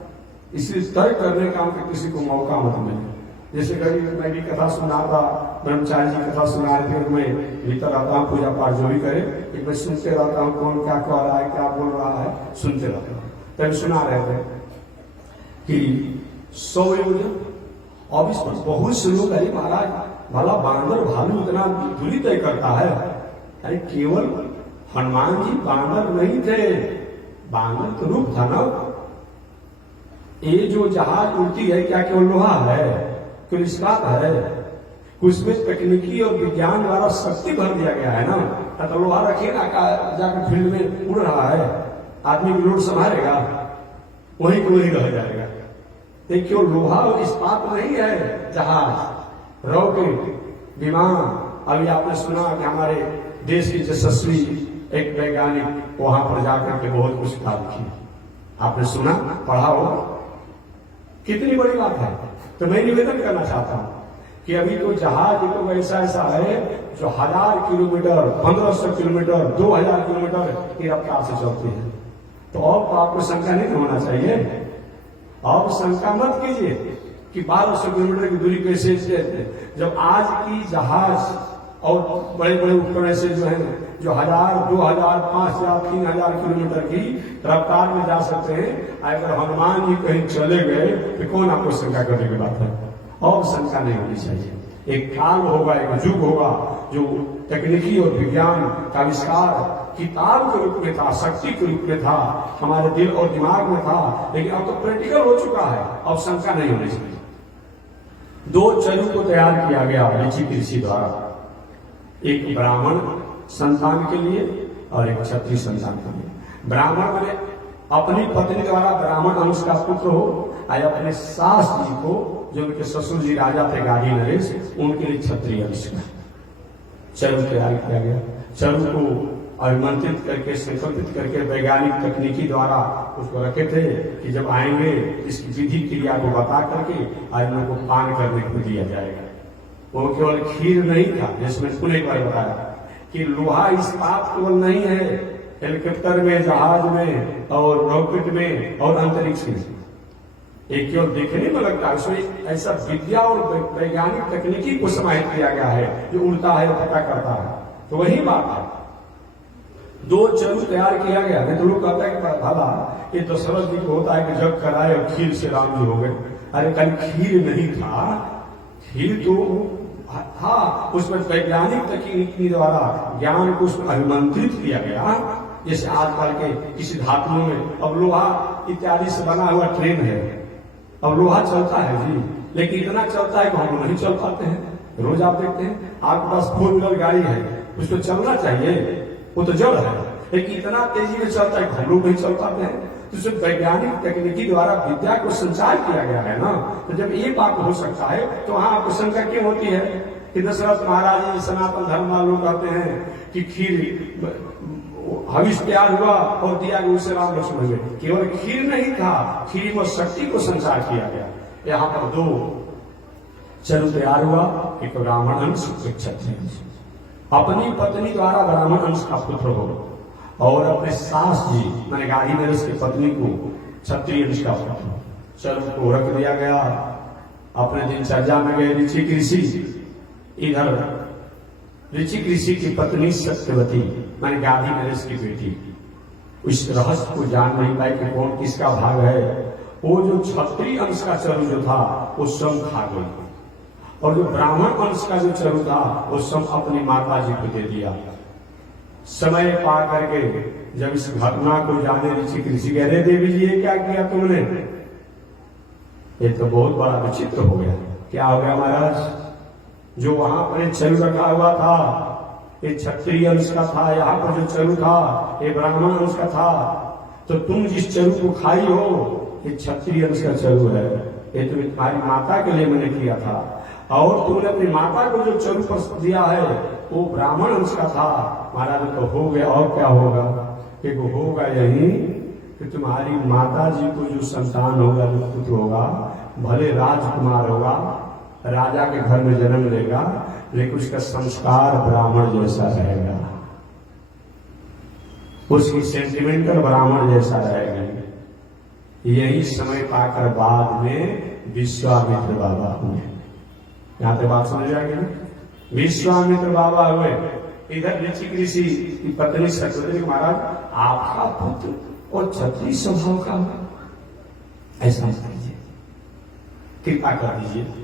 इसलिए तर्क करने का किसी को मौका मत मिले। जैसे कभी मैं भी कथा सुना था, ब्रह्मचारी जी कथा सुना रहे थे, मैं भीतर रहता हूँ पूजा पाठ जो भी करे, एक मैं सुनते रहता हूँ कौन क्या कह रहा है, क्या बोल रहा है, सुनते रहता हूँ। तभी सुना रहे थे कि 100 योजन, अब इस पर बहुत से लोग अरे महाराज भला बांदर भालू इतना दूरी तय करता है। अरे केवल हनुमान जी बांदर नहीं थे, बांदर तो रूप था ना। ये जो जहाज उड़ती है क्या केवल लोहा है, कोई इस्पात है, कुछ में तकनीकी और विज्ञान द्वारा शक्ति भर दिया गया है ना। तो लोहा रखिए ना जाकर फील्ड में उड़ रहा है, आदमी की लोड संभालेगा, वहीं को वहीं रह जाएगा। तो केवल लोहा और इस्पात नहीं है जहाज, रॉकेट, विमान। अभी आपने सुना कि हमारे देश की यशस्वी एक वैज्ञानिक वहां पर जाकर के बहुत कुछ काम किया, आपने सुना पढ़ा हो, कितनी बड़ी बात है। तो मैं निवेदन करना चाहता हूं कि अभी तो जहाज तो ऐसा ऐसा है जो 1000 किलोमीटर, 1500 किलोमीटर, 2000 किलोमीटर की रफ्तार से चलती है। तो अब आपको शंका नहीं होना चाहिए, अब शंका मत कीजिए कि 1200 किलोमीटर की दूरी कैसे, जब आज की जहाज और बड़े बड़े उपकरण ऐसे जो है जो 1000, 2000, 5000, 3000 किलोमीटर की रफ्तार में जा सकते हैं। अगर हनुमान जी कहीं चले गए तो कौन आपको शंका करने की बात है। और शंका नहीं होनी चाहिए। एक काल होगा, एक युग होगा जो तकनीकी और विज्ञान का आविष्कार किताब के रूप में था, शक्ति के रूप में था, हमारे दिल और दिमाग में था, लेकिन अब तो प्रैक्टिकल हो चुका है। अब शंका नहीं होनी चाहिए। 2 चरु को तैयार किया गया ऋषि द्वारा, एक ब्राह्मण संतान के लिए और एक क्षत्रिय संतान के लिए। ब्राह्मण मैंने अपनी पत्नी द्वारा ब्राह्मण अंश का पुत्र हो, या अपने सास जी को जो उनके ससुर जी राजा थे गाड़ी नरेश, उनके लिए क्षत्रिय अंश का चरु तैयार किया गया। चरु को अभिमंत्रित करके संकल्पित करके वैज्ञानिक तकनीकी द्वारा उसको रखे थे कि जब आएंगे इसकी विधि क्रिया को बता करके आज उनको पान करने को दिया जाएगा। वो केवल खीर नहीं था, जिसमें पुनः एक बार बताया कि लोहा इस्पात केवल नहीं है हेलीकॉप्टर में, जहाज में और रॉकेट में और अंतरिक्ष में, एक केवल देखने में लगता है, उसमें ऐसा विद्या और वैज्ञानिक तकनीकी को समाहित किया गया है जो उड़ता है, पता करता है। तो वही बात है, 2 चरु तैयार किया गया। नहीं तो लोग कहता है कि भला ये दशरथ जी को होता है कि जग कराए और खीर से राम जी हो गए। अरे कल खीर नहीं था, खीर तो था, उसमें वैज्ञानिक तकनीकी द्वारा ज्ञान को उसमें अभिमंत्रित किया गया। जैसे आजकल के किसी धातुओं में अब लोहा इत्यादि से बना हुआ ट्रेन है, अब लोहा चलता है जी, लेकिन इतना चलता है कि हम नहीं चल पाते हैं। रोज आप देखते हैं आपके पास 4 व्हीलर गाड़ी है, उसको चलना चाहिए, वो तो जड़ है, लेकिन इतना तेजी में चलता है कि हम लोग नहीं चल पाते हैं। तो सिर्फ वैज्ञानिक तकनीकी द्वारा विद्या को संचार किया गया है ना। तो जब ये बात हो सकता है तो वहां आपको शंका क्यों होती है कि दशरथ महाराज जी सनातन धर्म वालों कहते हैं कि खीर हविष तैयार हुआ और दिया गया उसे राम लक्ष्मण हुए। केवल खीर नहीं था, खीर में शक्ति को संचार किया गया। यहाँ पर 2 चरु तैयार हुआ, एक ब्राह्मण अंश, एक क्षत्रिय अंश। अपनी पत्नी द्वारा ब्राह्मण अंश का पुत्र हो और अपने सास जी मैंने गाड़ी में उसकी पत्नी को क्षत्रिय अंश का पुत्र। चरु को रख दिया गया, अपने दिनचर्या में गए ऋषि ऋषि। इधर ऋषि ऋषि की पत्नी सत्यवती मैंने गाधी नरेश की बेटी उस रहस्य को जान नहीं पाई कि कौन किसका भाग है। वो जो क्षत्रिय अंश का चरु जो था वो स्वयं खा गई और जो ब्राह्मण अंश का जो चरु था वो स्वयं अपनी माता जी को दे दिया। समय पा करके जब इस घटना को जाने ऋषि ऋषि कह रहे देवी जी ये क्या किया तुमने? ये तो बहुत बड़ा विचित्र हो गया। क्या हो गया महाराज? जो वहां पर चरु रखा हुआ था ये क्षत्रिय अंश का था, यहाँ पर जो चरु था ये ब्राह्मण अंश का था। तो तुम जिस चरु को खाई हो ये क्षत्रिय अंश का चरु है, ये तुम्हारी माता के लिए मैंने किया था। और तुमने अपनी माता को जो चरु पर दिया है वो ब्राह्मण अंश का था। महाराज तो हो गया, और क्या होगा? कि वो होगा यही कि तुम्हारी माता जी को जो संतान होगा, जो पुत्र होगा, भले राजकुमार होगा, राजा के घर में जन्म लेगा, लेकिन उसका संस्कार ब्राह्मण जैसा रहेगा, उसकी सेंटिमेंटल ब्राह्मण जैसा रहेगा। यही समय पाकर बाद में विश्वामित्र बाबा हुए। यहां पे बात समझ आएगी ना? विश्वामित्र बाबा हुए। इधर ऋषि ऋषि की पत्नी सत्यवती महाराज आपका पुत्र और क्षत्रिय स्वभाव का ऐसा मत कीजिए, कृपा कर दीजिए।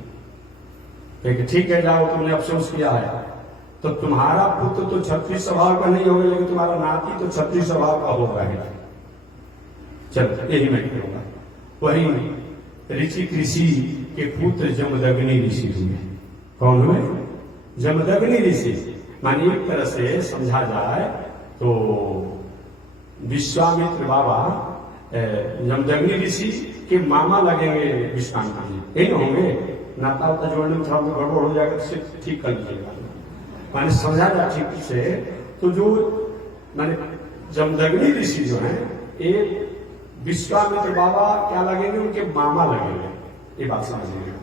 ठीक है जाओ, तुमने अफसोस किया है तो तुम्हारा पुत्र तो क्षत्रिय स्वभाव का नहीं होगा, लेकिन तुम्हारा नाती तो क्षत्रिय स्वभाव का होगा। चलो यही मैं कहूंगा। वही ऋषि ऋषि के पुत्र जमदग्नि ऋषि हुए। कौन हुए? जमदग्नि ऋषि। मानिए एक तरह से समझा जाए तो विश्वामित्र बाबा जमदग्नि ऋषि के मामा लगेंगे विश्वामित्र जी, यही होंगे। नाता उता जोड़ने में थोड़ा गड़बड़ हो जाएगा तो ठीक कर लीजिएगा। मैंने समझा जाए ठीक से तो जो मैंने जमदग्नि ऋषि जो है ये विश्वामित्र बाबा क्या लगेंगे? उनके मामा लगेंगे। ये बात समझिएगा।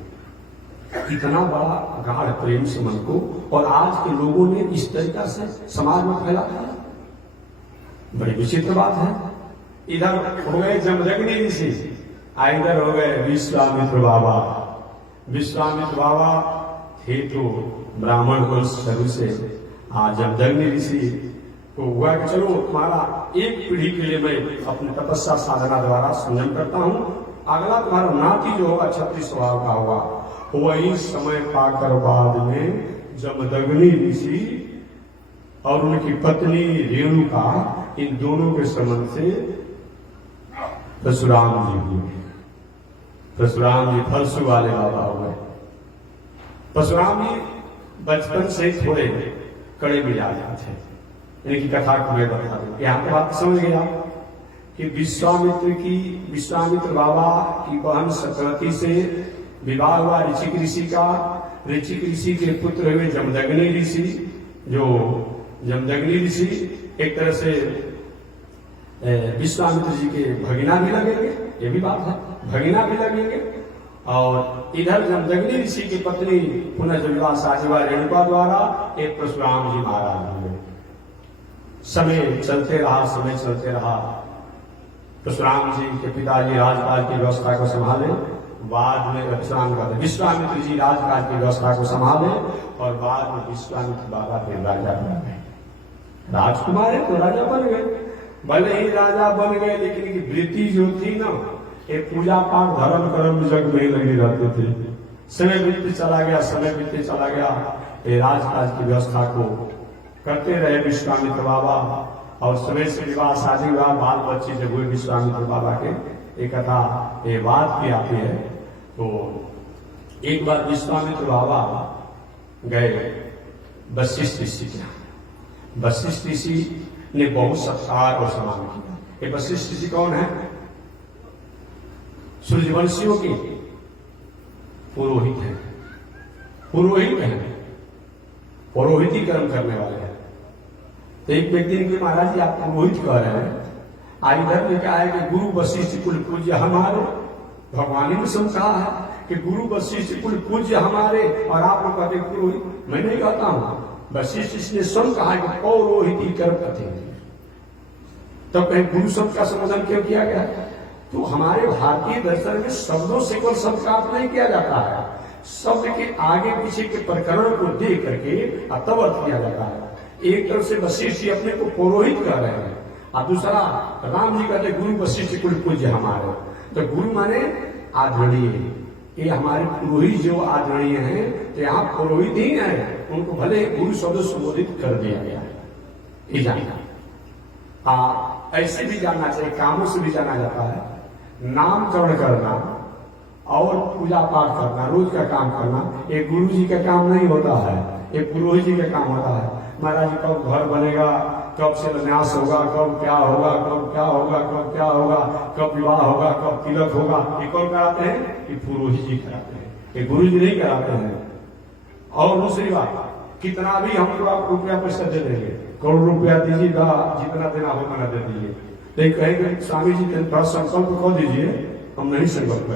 इतना बड़ा गाढ़ प्रेम से मन को, और आज के लोगों ने इस तरीका से समाज में फैला है, बड़ी विचित्र बात है। इधर हो गए जमदग्नि ऋषि, इधर हो गए विश्वामित्र बाबा। विश्वामित्र बाबा थे तो ब्राह्मण वंश शुरू से। आज जमदग्नि ऋषि को हुआ कि चलो तुम्हारा एक पीढ़ी के लिए मैं अपनी तपस्या साधना द्वारा संयम करता हूं, अगला तुम्हारा नाती जो होगा क्षत्रिय स्वभाव का होगा। वही समय पाकर बाद में जमदग्नि ऋषि और उनकी पत्नी रेणुका, इन दोनों के संबंध से परशुराम जी हुए। परशुराम जी फलसु वाले बाबा हुए। परशुराम जी बचपन से थोड़े कड़े मिजाज थे। इनकी कथा को मैं बता दूं, यहाँ पे बात समझ गया कि विश्वामित्र बाबा की बहन सत्यवती से विवाह हुआ ऋषि ऋषि का। ऋषि ऋषि के पुत्र हुए जमदग्नि ऋषि। जो जमदग्नि ऋषि एक तरह से विश्वामित्र जी के भगिना भी लगेंगे, ये भी बात है, भगिना भी लगेंगे। और इधर जमदग्नि ऋषि की पत्नी पुनः विवाह शादी रेणुका द्वारा एक परशुराम जी महाराज हुए। समय चलते रहा। परशुराम जी के पिताजी राजकाज की व्यवस्था को संभाले, बाद में विश्वामित्र जी राजकाज की व्यवस्था को संभाले और बाद में विश्वामित्र बाबा के राजा बन गए। राजकुमार है तो राजा बन गए, भले ही राजा बन गए लेकिन इनकी वृत्ति जो थी ना, ये पूजा पाठ धर्म कर्म जग में लगी रहते थे। समय बीतते चला गया, ये राजकाज की व्यवस्था को करते रहे विश्वामित्र बाबा। और समय से विवाह, शादी विवाह, बाल बच्चे जब हुए विश्वामित्र बाबा के, एक कथा ये बात की आती है। तो एक बार विश्वामित्र बाबा गए वशिष्ठ ऋषि के यहाँ। वशिष्ठ ऋषि ने बहुत सत्कार और सम्मान किया। ये वशिष्ठ ऋषि कौन है? सूर्यवंशियों के पुरोहित हैं, पुरोहिती कर्म करने वाले हैं। तो एक व्यक्ति ने कहा, महाराज जी आप पुरोहित कह रहे हैं, आज इधर में क्या है कि गुरु वशिष्ठ कुल पूज्य हमारे, भगवान ने सब कहा है कि गुरु वशिष्ठ कुल पूज्य हमारे, और आप लोग कहते पुरोहित। मैं नहीं कहता हूं, वशिष्ठ ने स्वयं कहा कि पौरोहिती कर्म करते हैं। तब कहीं गुरु शब्द का संबोधन क्यों किया गया? तो हमारे भारतीय दर्शन में शब्दों से केवल शब्द का अर्थ नहीं किया जाता है, शब्द के आगे पीछे के प्रकरण को देख करके तब अर्थ किया जाता है। एक तरफ से वशिष्ठ जी अपने को पुरोहित कर रहे हैं और दूसरा राम जी कहते गुरु वशिष्ठ कुल पूज्य हमारे। तो गुरु माने आदरणीय, ये हमारे पुरोहित जो आदरणीय हैं, तो यहाँ पुरोहित ही है, उनको भले गुरु शब्द संबोधित कर दिया गया है। ये जानना ऐसे भी जानना चाहिए, कामों से भी जाना जाता है। नामकरण करना और पूजा पाठ करना, रोज का काम करना, ये गुरु जी का काम नहीं होता है, ये पुरोहित जी का काम होता है। महाराज जी कब घर बनेगा, कब शिलान्यास होगा, कब क्या होगा, कब क्या होगा, कब क्या होगा, कब विवाह होगा, कब तिलक होगा, ये कौन कराते हैं? ये पुरोहित जी कराते हैं, ये गुरु जी नहीं कराते हैं। और दूसरी बात, कितना भी हमको आप रुपया पैसा दे देंगे, करोड़ रुपया दीजिएगा, जितना देना हो उतना दे दीजिए, लेकिन कहेंगे स्वामी जी थोड़ा संकल्प कर दीजिए, हम नहीं संकल्प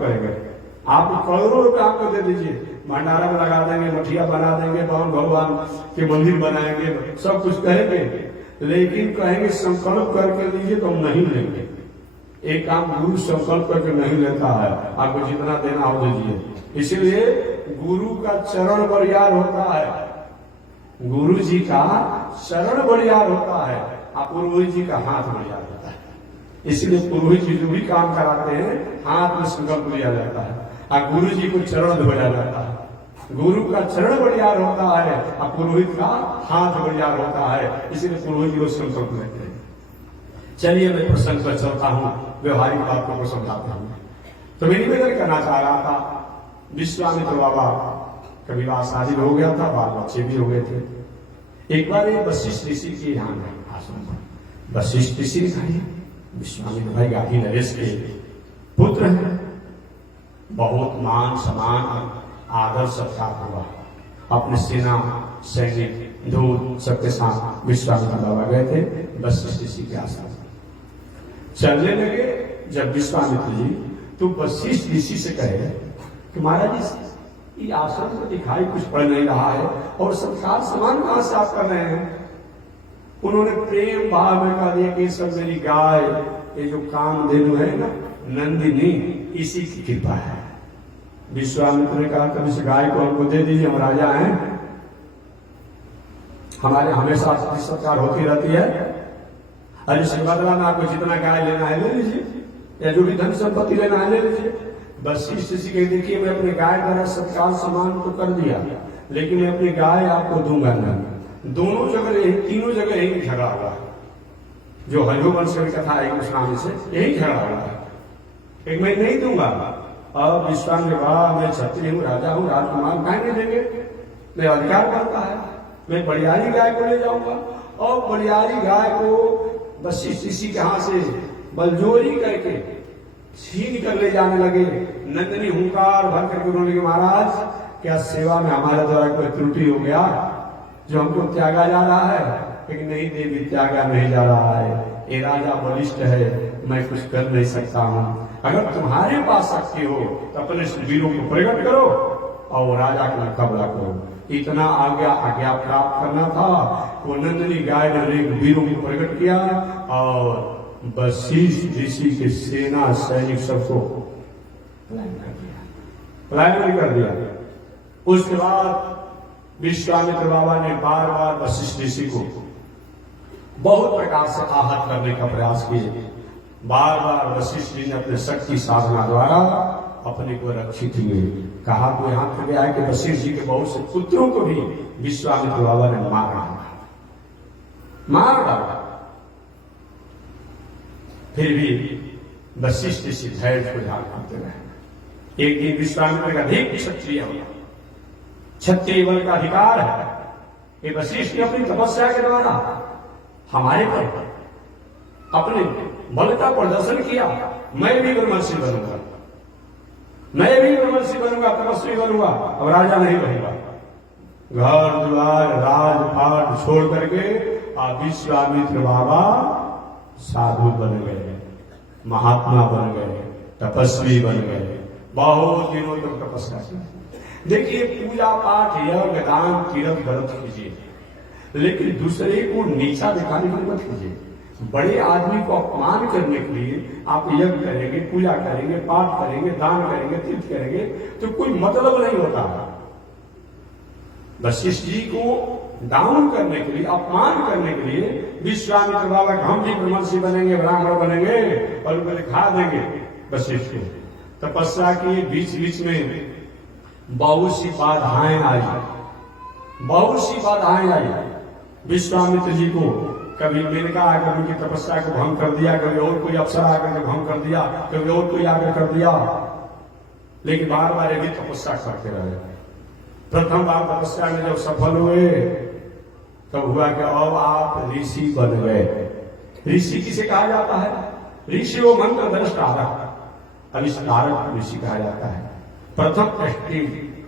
करेंगे। आप करोड़ों रुपया आपको दे दीजिए, भंडारा में लगा देंगे, मठिया बना देंगे, भगवान के मंदिर बनाएंगे, सब कुछ करेंगे, लेकिन कहेंगे संकल्प करके दीजिए तो हम नहीं लेंगे। एक काम गुरु संकल्प करके नहीं लेता है, आपको जितना देना हो दीजिए। इसलिए गुरु का चरण बरियार होता है, गुरु जी का शरण बरियार होता है, और पुरोहित जी का हाथ बरियार होता है। इसलिए पुरोहित जी जो भी काम कराते हैं, हाथ में संकल्प लिया जाता है और गुरु जी को चरण धोया जाता है। गुरु का चरण बरियार होता है और पुरोहित का हाथ बरियार होता है, इसलिए पुरोहित जी को संकल्प लेते हैं। चलिए मैं प्रसंग पर चलता हूं, व्यवहारिक बातों को समझाता हूं। तो मैं निवेदन करना चाह रहा था, विश्वामित्र बाबा का विवाह शादी हो गया था, बाल बच्चे भी हो गए थे। एक बार ये वशिष्ठ ऋषि के यहाँ गए आश्रम पर। वशिष्ठ ऋषि ने कहा विश्वामित्र भाई गाधी नरेश के पुत्र हैं, बहुत मान सम्मान आदर सत्कार हुआ। अपने सेना सैनिक दूत सबके साथ विश्वामित्र बाबा गए थे वशिष्ठ ऋषि के आश्रम। चलने लगे जब विश्वामित्र जी, तो वशिष्ठ ऋषि से कहे कि महाराज जी ये आश्रम को दिखाई कुछ पड़ नहीं रहा है और सत्कार सम्मान कहां से आप कर रहे हैं? उन्होंने प्रेम भाव में कह दिया कि सब मेरी गाय, ये जो कामधेनु है ना नंदिनी, इसी की कृपा है। विश्वामित्र ने कहा कभी से गाय को हमको दे दीजिए, हम राजा हैं, हमारे हमेशा सत्कार होती रहती है। और इसके बदला में आपको जितना गाय लेना है ले लीजिए, या जो भी धन संपत्ति लेना है ले लीजिए। वशिष्ठ जी कहे देखिए मैं अपने गाय द्वारा सत्कार सम्मान तो कर दिया, लेकिन मैं अपनी गाय आपको दूंगा नहीं। दोनों जगह यही, तीनों जगह यही झगड़ा हुआ है। जो हरिवंश की कथा है उस नाम से यही झगड़ा हुआ है, एक मैं नहीं दूंगा। अब विश्वामित्र कहा मैं क्षत्रिय हूँ, राजा हूँ, राजकुमार काहे नहीं देंगे, मेरा अधिकार बनता है, मैं बड़ियारी गाय को ले जाऊंगा। और बड़ियारी गाय को वशिष्ठ ऋषि के हाथ से बलजोरी करके छीन कर ले जाने लगे। नंदिनी हुंकार भर करके उन्होंने कहा महाराज क्या सेवा में हमारे द्वारा कोई त्रुटि हो गया जो हमको त्यागा जा रहा है? लेकिन नहीं देवी त्यागा नहीं जा रहा है, ये राजा बलिष्ठ है, मैं कुछ कर नहीं सकता हूँ। अगर तुम्हारे पास शक्ति हो तो अपने वीरों को प्रकट करो और राजा का मुकाबला करो। इतना आज्ञा प्राप्त करना था। वो नंदनी गाय ने अनेक वीरों को प्रकट किया और वशिष्ठ ऋषि के सेना सैनिक सबको पलायन कर दिया। उसके बाद विश्वामित्र बाबा ने बार बार वशिष्ठ ऋषि को बहुत प्रकार से आहत करने का प्रयास किए। बार बार वशिष्ठ जी ने अपने शक्ति साधना द्वारा अपने को रक्षित हुए। कहा तो यहां तक गया है कि वशिष्ठ जी के बहुत से पुत्रों को भी विश्वामित्र बाबा ने मार डाला। फिर भी वशिष्ठ ऋषि धैर्य को धारण करते रहे। एक दिन विश्वामित्र का अधिक क्षत्रिय हुआ, क्षत्रिय बल का अधिकार है। ये वशिष्ठ ने अपनी तपस्या के द्वारा हमारे पर अपने बल का प्रदर्शन किया। मैं भी ब्रह्मर्षि बनूंगा, मैं भी ब्रह्मर्षि बनूंगा, तपस्वी बनूंगा, अब राजा नहीं बनूंगा। घर द्वार राजपाट छोड़ करके आप विश्वामित्र बाबा साधु बन गए, महात्मा बन गए, तपस्वी बन गए। बहुत दिनों तक तपस्या की। देखिए, पूजा पाठ यज्ञ दान तीर्थ व्रत कीजिए, लेकिन दूसरे को नीचा दिखाने के लिए मत कीजिए। बड़े आदमी को अपमान करने के लिए आप यज्ञ करेंगे, पूजा करेंगे, पाठ करेंगे, दान करेंगे, तीर्थ करेंगे, तो कोई मतलब नहीं होता। वशिष्ठ जी को डाउन करने के लिए, अपमान करने के लिए विश्वामित्र बाबा हम भी ब्रह्मर्षि बनेंगे, ब्राह्मण बनेंगे और उनको दिखा देंगे। वशिष्ठ को तपस्या की बीच बीच में बहुत सी बाधाएं आई, बहुत सी बाधाएं आई। विश्वामित्र जी को कभी मेनका आकर उनकी तपस्या को भंग कर दिया, कभी और कोई अफसर आकर के भंग कर दिया, कभी और कोई आकर कर दिया, लेकिन बार बार भी तपस्या करते रहे। प्रथम बार तपस्या में जब सफल हुए तब हुआ कि अब आप ऋषि बन गए। ऋषि किसे कहा जाता है? ऋषि वो मंत्र दृष्टारक, आविष्कारक ऋषि कहा जाता है। प्रथम दृष्टि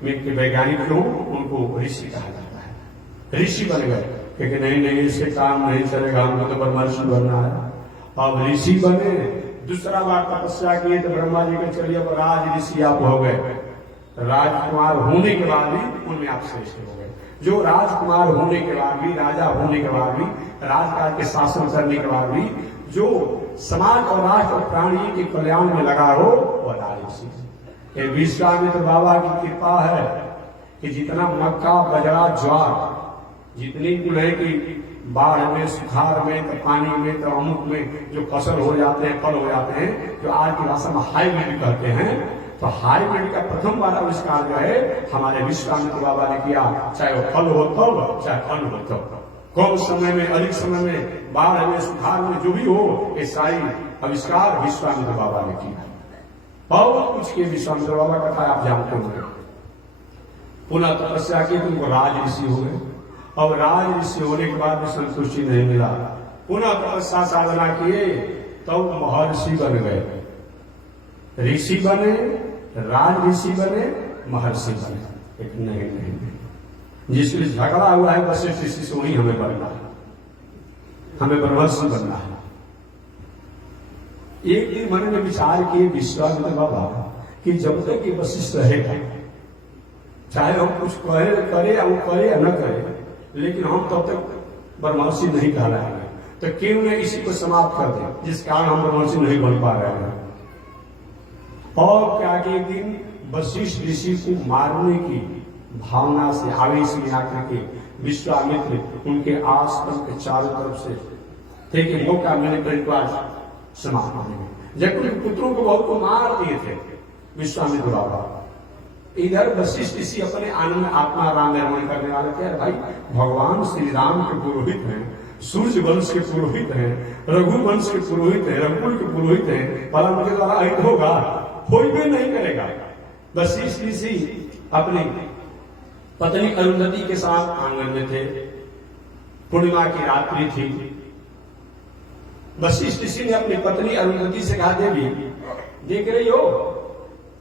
में के वैज्ञानिक जो उनको ऋषि कहा जाता है। ऋषि बन गए क्योंकि नहीं इससे काम नहीं चलेगा, हमको तो ब्रह्मर्षि बनना है। अब ऋषि बने, दूसरा बार तपस्या किए तो ब्रह्मा जी के चलिए अब राज ऋषि आप हो गए। राजकुमार होने के बाद भी उनमें आप श्रेष्ठ हो गए। जो राजकुमार होने के बाद भी, राजा होने के बाद भी, राजकाज के शासन करने के बाद भी जो समाज और राष्ट्र और प्राणी के कल्याण में लगा हो वह राज ऋषि। ये विश्वामित्र बाबा की कृपा है कि जितना मक्का बजरा ज्वार जितनी गुड़े की बाढ़ में, सुखाड़ में, तो पानी में, तो अमुक में जो फसल हो जाते हैं, फल हो जाते हैं, जो आज की भाषा में हाइब्रिड कहते हैं, तो हाइब्रिड का प्रथम बार आविष्कार जो है हमारे विश्वामित्र बाबा ने किया। चाहे वो फल हो तब, चाहे फल हो तब, कम समय में, अधिक समय में, बाढ़ में, सुखाड़ में, जो भी हो, ये सारी आविष्कार विश्वामित्र बाबा ने किया। बहुत कुछ किए विश्वामित्र बाबा का था, आप जानते होंगे। पुनः तपस्या की, तुमको राज ऋषि हो गए। अब राज ऋषि होने के बाद भी संतुष्टि नहीं मिला, पुनः तपस्या साधना किए तब महर्षि बन गए। ऋषि बने, राज ऋषि बने, महर्षि बने। एक नहीं, जिसके झगड़ा हुआ है वशिष्ठ ऋषि से वही हमें बनना है, हमें ब्रह्मर्षि बनना है। एक दिन मन में विचार किए विश्वामित्र बाबा कि जब तक ये वशिष्ठ रहेगा, चाहे हम कुछ करे या न करे, लेकिन हम तब तक ब्रह्मर्षि नहीं कहलाएंगे। तो क्यों न इसी को समाप्त कर दें जिस कारण हम ब्रह्मर्षि नहीं बन पा रहे हैं। और क्या कि एक दिन वशिष्ठ ऋषि को मारने की भावना से, आवेश में आकर के विश्वामित्र उनके आश्रम के चारों तरफ से थे कि मौका मिले परिवार समाप्त होने में। जब उनके पुत्रों को बहुत को मार दिए थे विश्वामित्र बाबा, इधर वशिष्ठ ऋषि अपने आनंद आत्मा राम निर्माण करने वाले थे। भाई, भगवान श्री राम के पुरोहित हैं, सूर्य वंश के पुरोहित हैं, रघु वंश के पुरोहित हैं, रघुकुल के पुरोहित हैं, भला उनके द्वारा अहित होगा? कोई भी नहीं करेगा। वशिष्ठ ऋषि अपनी पत्नी अरुंधति के साथ आंगन में थे। पूर्णिमा की रात्रि थी। वशिष्ठ ऋषि ने अपनी पत्नी अरुंधति से कहा, देवी देख रही हो,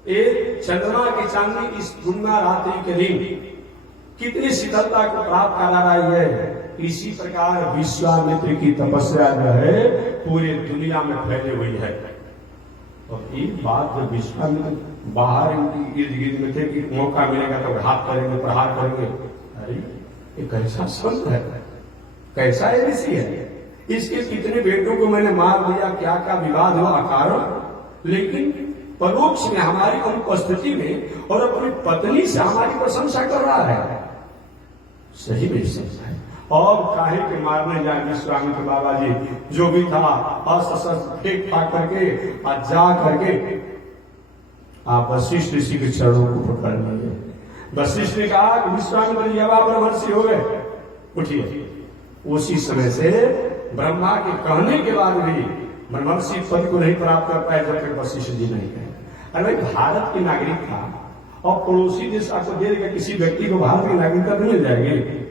एक चंद्रमा की चांदनी इस पूर्णिमा रात्रि के दिन कितनी शीतलता को प्राप्त करा रही है। इसी प्रकार विश्वामित्र की तपस्या जो है पूरी दुनिया में फैली हुई है। और एक बात जब विश्वामित्र बाहर इर्द गिर्द में थे कि मौका मिलेगा तो घात करेंगे, प्रहार करेंगे, भाई ये कैसा संत है, कैसा ये ऋषि है, इसके कितने बेटों को मैंने मार दिया, क्या क्या विवाद हुआ अकारण, लेकिन परोक्ष में हमारी अनुपस्थिति में और अपनी पत्नी से हमारी प्रशंसा कर रहा है। सही में समझा है। और काहे के मारने जाए विश्वामित्र बाबा जी, जो भी था अस्त्र फेंक फाक करके और जा करके आप वशिष्ठ ऋषि के चरणों को पकड़ लिए। वशिष्ठ ने कहा कि विश्वामित्र जी अब आप ब्रह्मर्षि हो गए, उठिए। उसी समय से ब्रह्मा के कहने के बाद भी ब्रह्मर्षि पद को नहीं प्राप्त कर पाए जब तक वशिष्ठ जी नहीं गए। अरे भाई भारत की नागरिक था और पड़ोसी देश आपको दे देगा, किसी व्यक्ति को भारत की नागरिकता तो मिल जाएगी।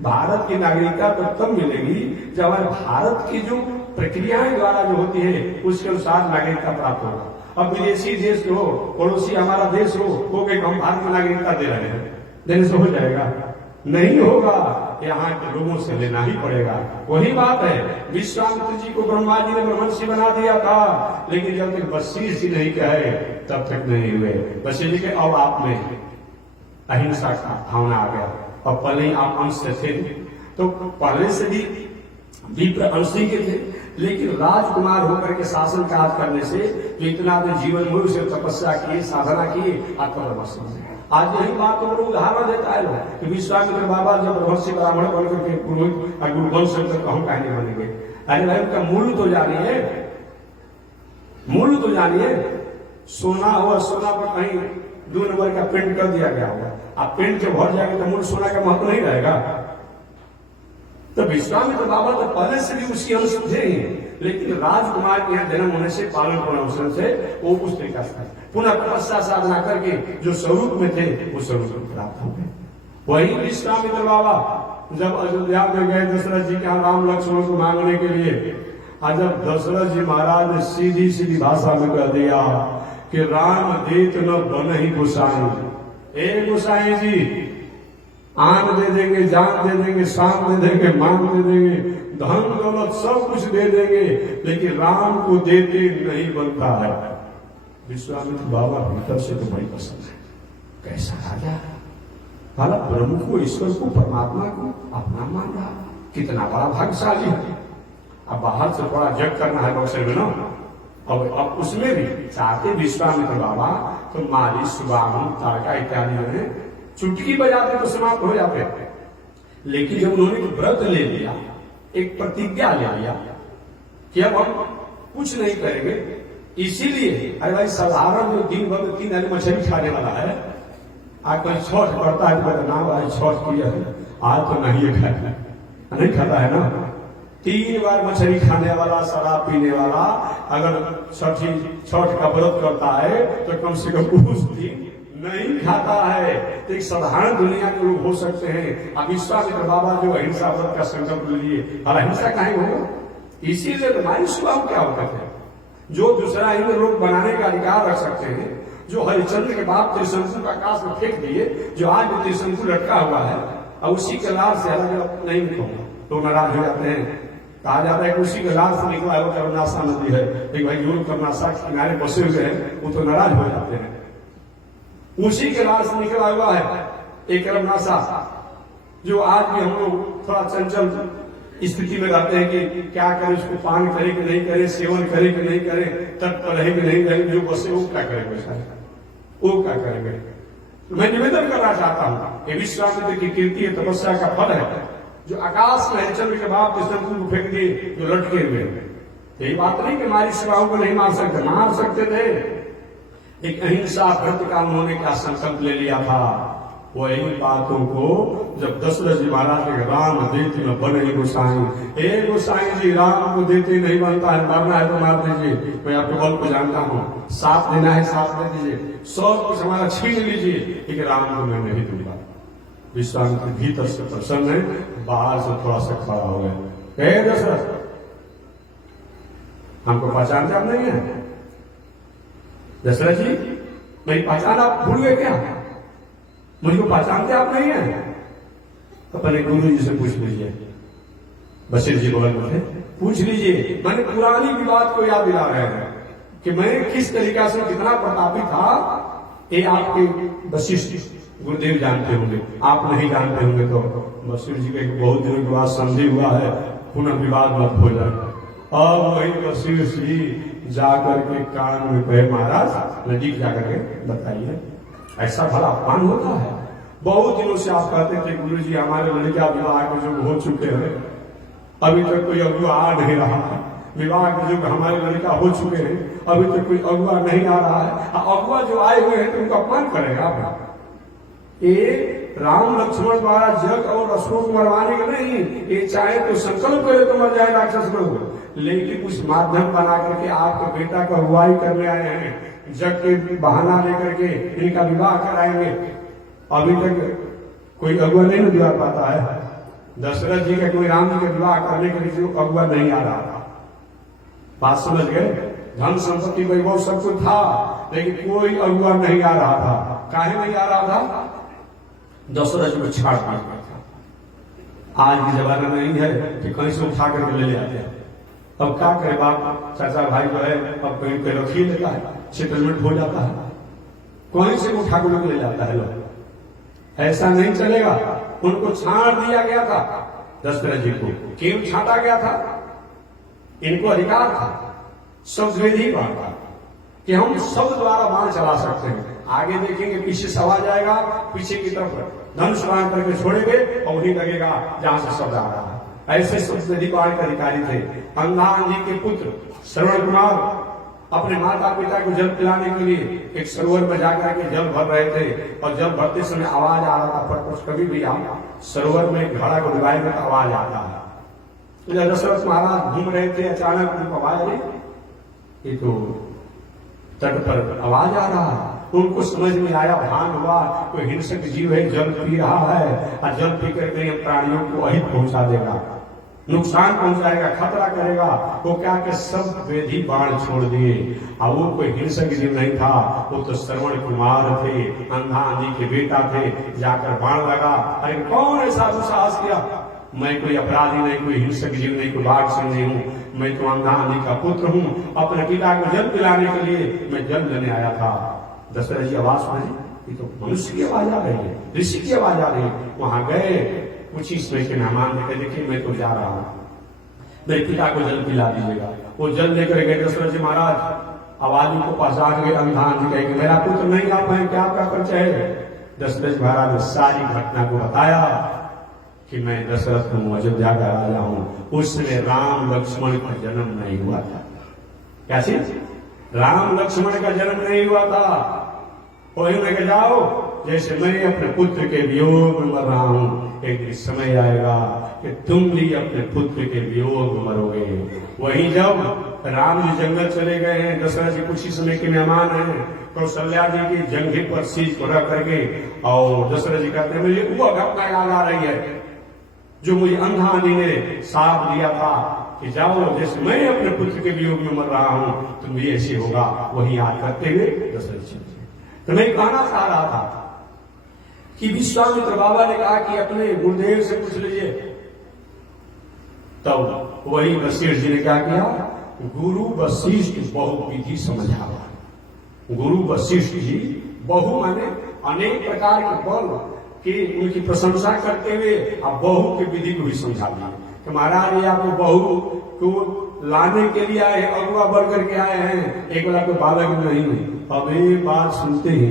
भारत की नागरिकता तो तब मिलेगी जब हमारे भारत की जो प्रक्रियाएं द्वारा जो होती है उसके अनुसार नागरिकता प्राप्त होगा। अब विदेशी देश हो, पड़ोसी हमारा देश हो गए, हम भारत की नागरिकता दे रहे हैं, देने से हो जाएगा? नहीं होगा, यहाँ के लोगों से लेना ही पड़ेगा। वही बात है, विश्वामित्र जी को ब्रह्मा जी ने ब्रह्मर्षि बना दिया था, लेकिन जब तक वशिष्ठ जी नहीं कहे तब तक नहीं हुए। वशिष्ठ जी के अब आप में अहिंसा का भावना आ गया, और पहले ही आप अंश थे, तो पहले से भी विप्र अंश ही के थे, लेकिन राजकुमार होकर के शासन काज करने से जो इतना अपने जीवन में उसे तपस्या किए, साधना किए, आत्मब्रह्मर्षि। आज यही बात तो उदाहरण देता है कि विश्वामित्र बाबा जब ब्रह्मर्षि ब्राह्मण बनकर के पुरोहित और गुरुवंश हम कहने बनेंगे। अरे भाई उनका मूल तो जानिए, मूल तो जानिए। सोना हुआ, सोना पर कहीं 2 नंबर का पेंट कर दिया गया होगा, आप पेंट के भर जाएगा तो मूल सोना का महत्व नहीं रहेगा। तो विश्वामित्र बाबा तो पहले से भी उसी अंश थे, लेकिन राजकुमार के यहाँ जन्म होने से, पालन होने से वो उस तरीका से पुनः तपस्या साधना करके जो स्वरूप में थे वो स्वरूप प्राप्त हो गए। वही विश्वामित्र बाबा जब अयोध्या में गए दशरथ जी के यहाँ राम लक्ष्मण को मांगने के लिए, और जब दशरथ जी महाराज ने सीधी सीधी भाषा में कह दिया कि राम देत न बन ही गोसाई, ए गोसाई जी आन दे देंगे, जान दे देंगे, शान दे देंगे, मान दे देंगे, धन दौलत सब कुछ दे देंगे, लेकिन राम को देते नहीं बनता है। विश्वामित्र बाबा भीतर से तो बड़ी पसंद है, कैसा राजा, हाल ब्रह्म को, ईश्वर को, परमात्मा को अपना मान रहा, कितना बड़ा भाग्यशाली है। अब बाहर से थोड़ा जग करना है बक्सर में ना, अब उसमें भी चाहते विश्वामित्र बाबा तो मारी सुबाहन तारका इत्यादि में चुटकी बजाते तो समाप्त हो जाते, लेकिन जब उन्होंने व्रत ले लिया, एक प्रतिज्ञा ले लिया कि अब हम कुछ नहीं करेंगे, इसीलिए अरे भाई साधारण जो दिन भर 3 दिन मछली खाने वाला है, आज कोई छठ करता है तो ना भाई छठ किया है, आज तो नहीं खाया, नहीं खाता है ना। 3 बार मछली खाने वाला, शराब पीने वाला अगर छठ का व्रत करता है तो कम से कम उस दिन नहीं खाता है, तो एक साधारण दुनिया के लोग हो सकते हैं। अब विश्वामित्र बाबा जो अहिंसा व्रत का संकल्प लिए, और अहिंसा कहीं होगा, इसीलिए हमारी स्वभाव क्या होता है, जो दूसरा हिंदू लोग बनाने का अधिकार रख सकते हैं, जो हरिश्चंद्र के बाप त्रिशंकु का आकाश में फेंक दिए, जो आज भी त्रिशंकु लटका हुआ है, और उसी के लाल से अलग नहीं निकलूंगा तो नाराज हो जाते हैं। कहा जाता है कि उसी के लाल से निकला हुआ करुणासा नदी है, एक भाई जो करुणासा के किनारे बसे हुए हैं वो तो नाराज हो जाते हैं। उसी के लाल से निकला हुआ है एक करुणासा, जो आज भी हम लोग थोड़ा चंचल स्थिति में रहते हैं कि क्या करें, उसको पान करे कि नहीं करे, सेवन करे कि नहीं करे, तट पर रहे कि नहीं रहे, जो बसे वो क्या करेंगे, वो क्या करेंगे। मैं निवेदन करना चाहता हूं कि विश्वामित्र की कीर्ति तपस्या का फल है, जो आकाश में हरिश्चंद्र के बाप त्रिशंकु को फेंक दिए जो लटके हुए। यही बात नहीं कि हमारी सेवाओं को नहीं मार सकते, मार सकते थे। एक अहिंसा व्रत का उन्होंने क्या संकल्प ले लिया था, वही बातों को जब दशरथ जी महाराज के राम देते न बने गोसाई, हे गोसाई जी राम को देते नहीं बनता है, मारना है तो मार दीजिए, मैं आपके बल को जानता हूँ, साथ देना है साथ दे दीजिए, सब कुछ हमारा छीन लीजिए, लेकिन राम को मैं नहीं दूंगा। विश्वामित्र भीतर से प्रसन्न है, बाहर से थोड़ा सा खड़ा हो गया, हे दशरथ हमको पहचानते आप नहीं है? दशरथ जी मेरी पहचान आप भूल गए क्या? मुझको पहचानते आप नहीं है? तो पहले गुरु जी से पूछ लीजिए। वशिष्ठ जी बोले पूछ लीजिए, मैंने पुरानी विवाद को याद दिला रहे हैं कि मैं किस तरीका से कितना प्रतापी था। ये आपके वशिष्ठ गुरुदेव जानते होंगे, आप नहीं जानते होंगे तो वशिष्ठ जी का एक बहुत दिनों के बाद संधि हुआ है, पुनः विवाद मत हो जाए। अब वही वशिष्ठ जी जाकर के कान में कहे, महाराज नजीक जाकर के बताइए, ऐसा भला अपमान होता है? बहुत दिनों से आप कहते थे गुरु जी हमारे लड़का विवाह के जो हो चुके हैं, अभी तक कोई अगुआ आ नहीं रहा है। विवाह के जो हमारे लड़का हो चुके हैं, अभी तक कोई अगुआ नहीं आ रहा है। अगुआ जो आए हुए हैं तो उनका अपमान करेगा आप? ये राम लक्ष्मण द्वारा जग और अशोक मरवाने का नहीं, ये चाहे तो संकल्प करे तो मर जाए राक्षस लोग, लेकिन कुछ माध्यम बना करके आपके बेटा का अगुवाई करने आए हैं, जग के बहाना लेकर के इनका विवाह कराएंगे। अभी तक कोई अगुआ नहीं न दिवा पाता है। दशरथ जी का कोई राम जी का विवाह करने के लिए अगुआ नहीं आ रहा था। बात समझ गए? धन संपत्ति वैभव सब कुछ था, लेकिन कोई अगुआ नहीं आ रहा था। काहे नहीं आ रहा था? दशरथ जी को छाड़ दिया गया था। आज की जमाना नहीं है कि कहीं से उठा करके ले आते हैं। अब क्या करे, बाप चाचा भाई जो है अब कहीं पे रख ही लेता है, सेटलमेंट हो जाता है, कहीं से उठा कर ले जाता है लोग। ऐसा नहीं चलेगा। उनको छाड़ दिया गया था दशरथ जी को। क्यों छाटा गया था? इनको अधिकार था, शब्दवेदी बाण था कि हम शब्द द्वारा बाण चला सकते हैं। आगे देखेंगे, पीछे से आवाज आएगा, पीछे की तरफ धनुष बाण करके छोड़ेंगे और वही लगेगा जहां से शब्द आ रहा है। ऐसे शब्दवेदी बाण के अधिकारी थे। अंधान जी के पुत्र श्रवण कुमार अपने माता पिता को जल पिलाने के लिए एक सरोवर में जाकर के जल भर रहे थे, और जल भरते समय आवाज आ रहा था। पर कुछ कभी भी आप सरोवर में घड़ा को डुबाएंगे तो आवाज आता है। दशरथ महाराज घूम रहे थे, अचानक उनको आवाज आई, ये तो तट पर आवाज आ रहा है। उनको समझ में आया, भान हुआ कोई हिंसक जीव है, जल पी रहा है, और जल पी करके प्राणियों को अहित पहुंचा देगा, नुकसान पहुंचाएगा, खतरा करेगा। वो क्या के सब वेदी बाण छोड़ दिए। और वो कोई हिंसक जीव नहीं था, वो तो श्रवण कुमार थे, अंधा आंधी के बेटा थे। जाकर बाण लगा। अरे कौन ऐसा दुस्साहस किया? मैं कोई अपराधी नहीं, कोई हिंसक जीव नहीं, कोई बाघ सिंह नहीं हूँ, मैं तो अंधा आंधी का पुत्र हूँ। अपने पिता को जल पिलाने के लिए मैं जल लेने आया था। दशरथ जी आवाज सुनी, ये तो मनुष्य की आवाज आ रही है, ऋषि की आवाज आ रही है। वहां गए, कुछ ही समय के मेहमान देखे, देखिए मैं तो जा रहा हूं, मेरे पिता को जल पिला दीजिएगा। वो जल लेकर गए। दशरथ जी महाराज आवाज को पहचान गए, अंधा आंधी कहे कि मेरा पुत्र नहीं आ पाए, क्या आपका परिचय है? दशरथ महाराज ने सारी घटना को बताया कि मैं दशरथ हूं, अयोध्या का राजा हूं। उसमें राम लक्ष्मण का जन्म नहीं हुआ था। क्या चीज? राम लक्ष्मण का जन्म नहीं हुआ था। वही में जाओ, जैसे मैं अपने पुत्र के वियोग में मर रहा हूं, एक दिन समय आएगा कि तुम भी अपने पुत्र के वियोग में मरोगे। वही जब राम जी जंगल चले गए हैं, दशरथ जी कुछ ही समय के मेहमान हैं, कौशल्या जी की जंघे पर शीश को रख करके, और दशरथ जी कहते हैं मुझे वो घटना याद आ रही है जो मुझे अंधा आंधी ने साथ दिया था कि जाओ, जैसे मैं अपने पुत्र के वियोग में मर रहा हूं, तुम भी ऐसे होगा। वही याद करते हुए दशरथ जी तो मैं कहना चाह रहा था कि विश्वामित्र बाबा ने कहा कि अपने गुरुदेव से पूछ लीजिए। तब वही वशिष्ठ जी ने क्या किया? गुरु वशिष्ठ बहुविधि समझावा। गुरु वशिष्ठ जी बहु माने अनेक प्रकार के बल की उनकी प्रशंसा करते हुए अब बहू की विधि को भी समझा दिया कि महाराज ये आपको बहू को लाने के लिए आए, अगुआ बढ़ करके आए हैं, एक वाला कोई बालक नहीं है। अब ये बात सुनते ही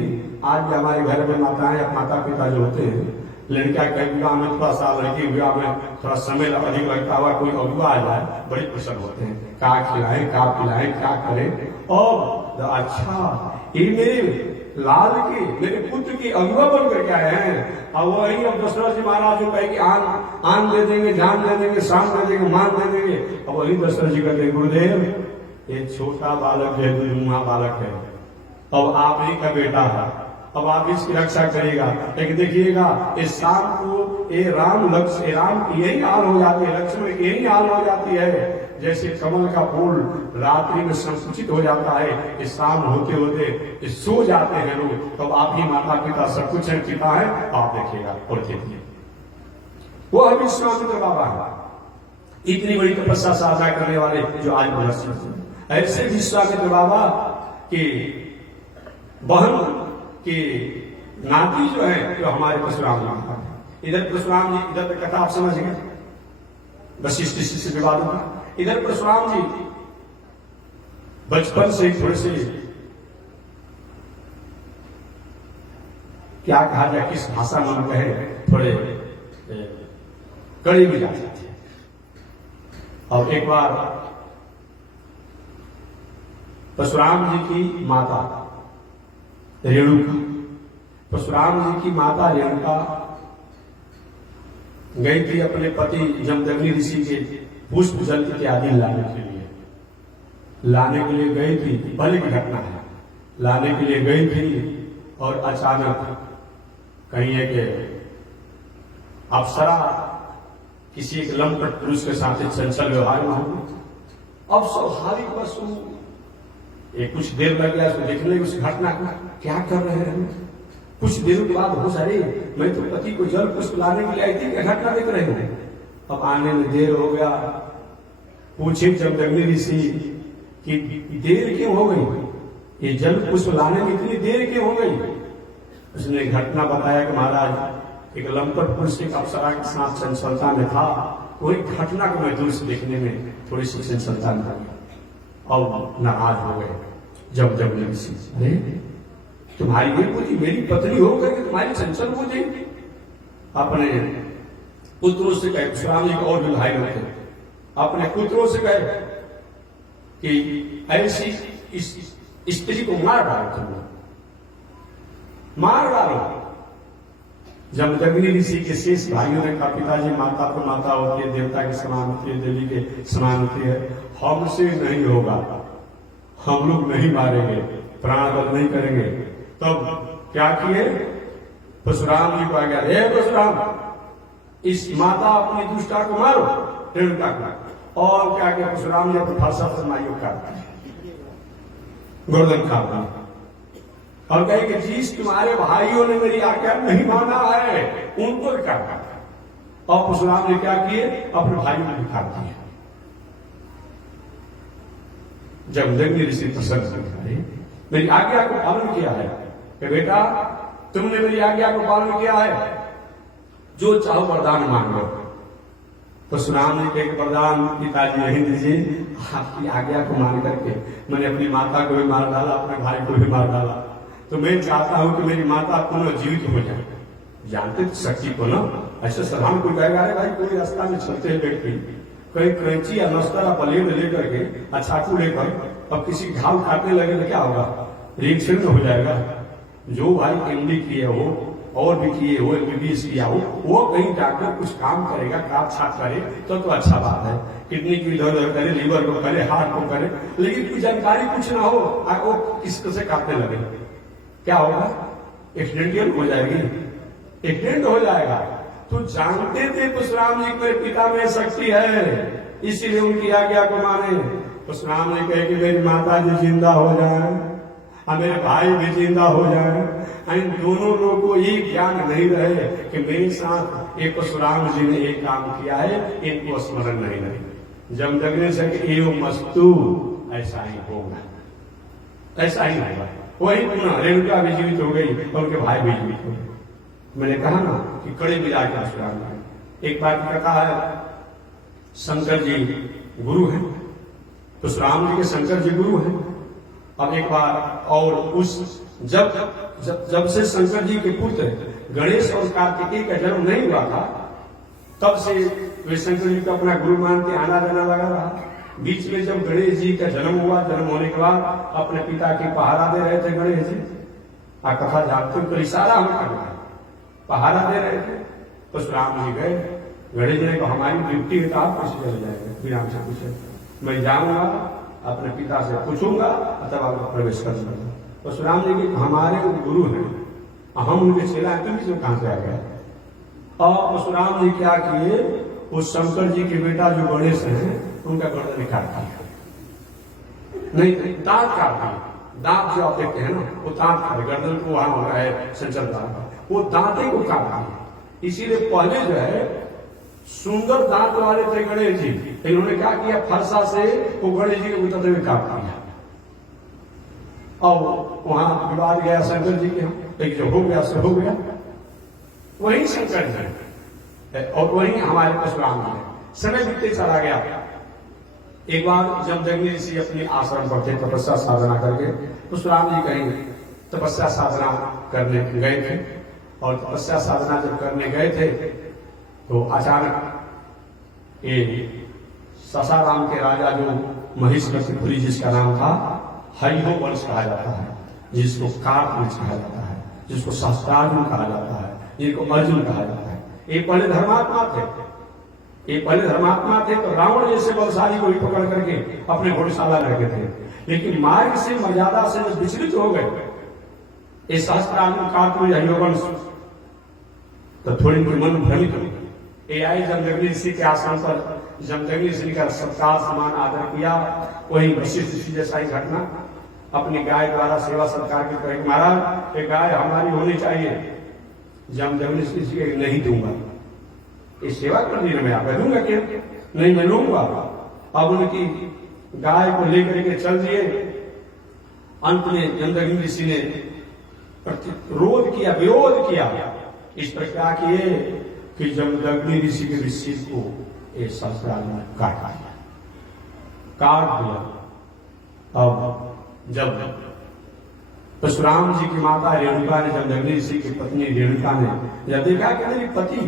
आज भी हमारे घर में माताएं या माता पिता जो होते हैं, लड़का के विवाह में थोड़ा सा, लड़की विवाह में थोड़ा समय अधिक लगता हुआ कोई अगुआ आ जाए, बड़े प्रसन्न होते हैं, क्या खिलाएं, क्या पिलाएं, क्या करें। और अच्छा ये मेरे लाल की, मेरे पुत्र की अगुआ बन करके आए हैं। और वही अब दशरथ जी महाराज जो कहे कि आन दे देंगे, जान दे देंगे, शान दे देंगे, मान दे देंगे। अब वही दशरथ जी कहते गुरुदेव ये छोटा बालक है, दुर्मुहा बालक है, अब आप ही का बेटा है, अब आप इसकी रक्षा करेगा। लेकिन देखिएगा इस शाम को ये राम की यही हाल हो जाती है, लक्ष्मण की यही हाल हो जाती है। जैसे कमल का फूल रात्रि में संकुचित हो जाता है, इस शाम होते होते सो जाते हैं लोग। तो आप ही माता पिता सब कुछ है, पिता है, आप देखिएगा और देखिए वो है विश्वामित्र बाबा है, इतनी बड़ी तपस्या साझा करने वाले जो आज मनुष्य। ऐसे विश्वामित्र बाबा के बहन के नाती जो है जो हमारे परशुराम जी का है। इधर परशुराम जी, इधर तो कथा आप समझ गए, वशिष्ठ से विवाद होगा। इधर परशुराम जी बचपन से थोड़े से क्या कहा जाए, किस भाषा में हम कहे, थोड़े कड़े भी जाते थे। और एक बार परशुराम जी की माता रेणुका, परशुराम जी की माता रेणुका गई थी अपने पति जमदग्नि ऋषि के पुष्प जल इत्यादि लाने के लिए गई थी। भले की घटना है, लाने के लिए गई थी और अचानक कहीं एक अप्सरा किसी एक लंपट पुरुष के साथ चंचल व्यवहार में हो। अब स्वाभाविक बस कुछ देर लग गया उसको देखने, उस घटना को क्या कर रहे हैं। कुछ देर के बाद हो सारे, मैं तो पति को जल पुष्प लाने के लिए आई थी, क्या घटना देख रहे हो। अब आने में देर हो गया, पूछे जमदग्नि ऋषि कि देर क्यों हो गई, ये जल पुष्प लाने में इतनी देर क्यों हो गई। उसने घटना बताया कि महाराज एक लंपट पुरुष एक अप्सरा के साथ चंचलता में था, वही घटना को मैं दूर से देखने में थोड़ी सी चंचलता में और नाराज हो गए। जमदग्नि ऋषि, अरे तुम्हारी ये पूरी मेरी पत्नी होकर के तुम्हारी चंचल हो जाएगी। अपने पुत्रों से कहे, परशुराम जी को और भी भाई होते, अपने पुत्रों से कहे कि ऐसी इस स्त्री को मार डालो, तुम मार डालो। जमदग्नि ऋषि के शेष भाइयों ने कहा, पिताजी माता तो माता होती है, देवता के समान होती है, देवी के समान होती है, हमसे नहीं होगा, हम लोग नहीं मारेंगे, प्राण नहीं करेंगे। तब क्या किए, परशुराम जी को आ गया, हे परशुराम इस माता अपनी दुष्टा को मारो, रेणुका को। और क्या किया परशुराम जी अपनी भाषा फरमाइयो काटता है, गर्दन काटता और कहे कि जिस तुम्हारे भाइयों ने मेरी आज्ञा नहीं माना है उनको भी काटा। और परशुराम ने क्या किए, अपने भाइयों ने भी काट दिए। जमदग्नि ऋषि प्रसन्न, मेरी आज्ञा को पालन किया है कि बेटा तुमने मेरी आज्ञा को पालन किया है, जो चाहो वरदान मांगो। परशुराम जी के वरदान पिताजी नहीं दीजिए, आपकी आज्ञा को मान करके मैंने अपनी माता को भी मार डाला, अपने भाई को भी मार डाला, तो मैं चाहता हूं कि मेरी माता पुनः जीवित हो जाए। जानते शक्ति को ना, ऐसे साधारण कोई कहेगा, अरे भाई कोई रास्ता में चलते हैं व्यक्ति कहीं कैंची या नस्तर या ब्लेड लेकर के चाकू लेकर अब किसी घाव काटने लगे तो क्या होगा, रिएक्शन हो जाएगा। जो भाई एमडी किए हो और भी किए हो, एमबीबीएस किया हो, वो कहीं जाकर कुछ काम करेगा, काट छाट करे तो अच्छा बात है, किडनी की इधर उधर करे, लीवर को करे, हार्ट को करे, लेकिन कोई जानकारी कुछ ना हो, वो किस से काटने लगे, क्या होगा, एक्सीडेंटल हो जाएगी, एक्सीडेंट हो जाएगा। तो जानते थे परशुराम जी मेरे पिता में शक्ति है, इसीलिए उनकी आज्ञा को माने। परशुराम जी कहे कि मेरी माता जी जिंदा हो जाए और मेरे भाई भी जिंदा हो जाए, इन दोनों लोगों को ये ज्ञान नहीं रहे कि मेरे साथ एक परशुराम जी ने एक काम किया है, इनको स्मरण नहीं रहे। जमदग्नि से एवं मस्तु, ऐसा ही होगा, ऐसा ही होगा। वही पुनः रेणुका भी जीवित हो गई और उनके भाई भी जीवित हो गए। मैंने कहा ना कि कड़े मिजाज का परशुराम जी। एक बात कहता है, शंकर जी गुरु हैं, परशुराम जी के शंकर जी गुरु हैं। अब एक बार और उस जब से शंकर जी के पुत्र गणेश और कार्तिकेय का जन्म नहीं हुआ था, तब से वे शंकर जी को अपना गुरु मान के आना जाना लगा रहा। बीच में जब गणेश जी का जन्म हुआ, जन्म होने के बाद अपने पिता की पहारा दे रहे थे गणेश जी, कथा जानते तो इशारा हम कर रहे पहारा दे रहे थे। परशुराम जी गए, गणेश जी ने कहा हमारी ड्यूटी है तो आप कैसे चले जाएंगे, बिना से पूछे, मैं जाऊंगा अपने पिता से पूछूंगा तब आप प्रवेश कर दूंगा। परशुराम जी की हमारे गुरु हैं, हम उनके चेला हैं, तुम इसमें कहां से आ गए। और परशुराम जी क्या किए, उस शंकर जी के बेटा जो गणेश हैं उनका गर्दन काट दिया, नहीं दांत काट दिया। दांत जो आप देखते हैं ना, वो दांत काट, गर्दन को वहां हो रहा है संचल दांत, वो दांते को काट दिया। इसीलिए पहले जो है सुंदर दांत वाले थे गणेश जी, इन्होंने क्या किया, फरसा से वो गणेश जी के उतरते हुए काट दिया। और वहां विवाद गया शंकर जी के, लेकिन जो हो गया सो हो गया। वही शंकर जी और वही हमारे परशुराम जी। समय बीतते चला गया। एक बार जब जमदग्नि ऋषि अपने आश्रम पर थे तपस्या साधना करके, परशुराम जी कहीं तपस्या साधना करने गए थे, और तपस्या साधना जब करने गए थे तो अचानक ये सासाराम के राजा जो महिष्मतिपुरी जिसका नाम था, हरिहो वंश कहा जाता है, जिसको कार्त वंश कहा जाता है, जिसको सहस्त्रार्जुन कहा जाता है, जिनको अर्जुन कहा जाता है, ये पहले धर्मात्मा थे। ये पहले धर्मात्मा थे तो रावण जैसे बलशाली को भी पकड़ करके अपने घोड़शाला लगे थे, लेकिन मार्ग से मर्यादा से जब विचलित हो गए ये सहस्त्रार्जुन कार्तवीर्य हरिवंश, तो थोड़ी मन भ्रमित हो गई। आए जमदग्नि ऋषि के आश्रम पर, जमदग्नि ऋषि का सत्कार समान आदर किया। वही वशिष्ठ ऋषि जैसा ही घटना अपनी गाय द्वारा सेवा सत्कार की करें, महाराज ये गाय हमारी होनी चाहिए। जमदग्नि ऋषि नहीं दूंगा, ये सेवा कर दी मैं, आप दूंगा क्या? नहीं मैं लूंगा। अब उनकी गाय को लेकर के चल दिए। अंत में जमदग्नि ऋषि ने प्रतिरोध किया, विरोध किया, इस प्रकार किए कि जमदग्नि ऋषि के ऋषि को एक सहस्त्रार्जुन ने काट दिया। अब जब परशुराम जी की माता रेणुका ने, जमदग्नि ऋषि की पत्नी रेणुका ने जब देखा कि मेरी पति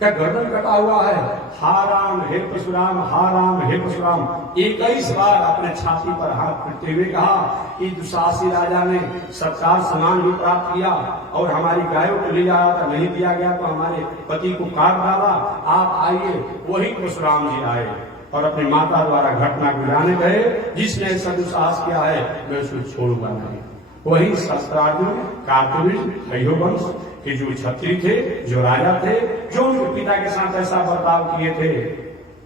का गर्दन कटा हुआ है, हा राम हे परशुराम, हा राम हे परशुराम 21 बार अपने छाती पर हाथ रखते हुए कहा कि दुशासी राजा ने सत्कार सम्मान भी प्राप्त किया और हमारी गायों को ले जाया था, नहीं दिया गया तो हमारे पति को काट डाला, आप आइए। वही परशुराम जी आए और अपनी माता द्वारा घटना को जाने गए, जिसने ऐसा दुस्साहस किया है मैं उसको छोड़ूंगा नहीं। वही सहस्त्रार्जुन कार्तवीर्य हरिवंश के जो क्षत्रिय थे, जो राजा थे, जो उनके पिता के साथ ऐसा बर्ताव किए थे,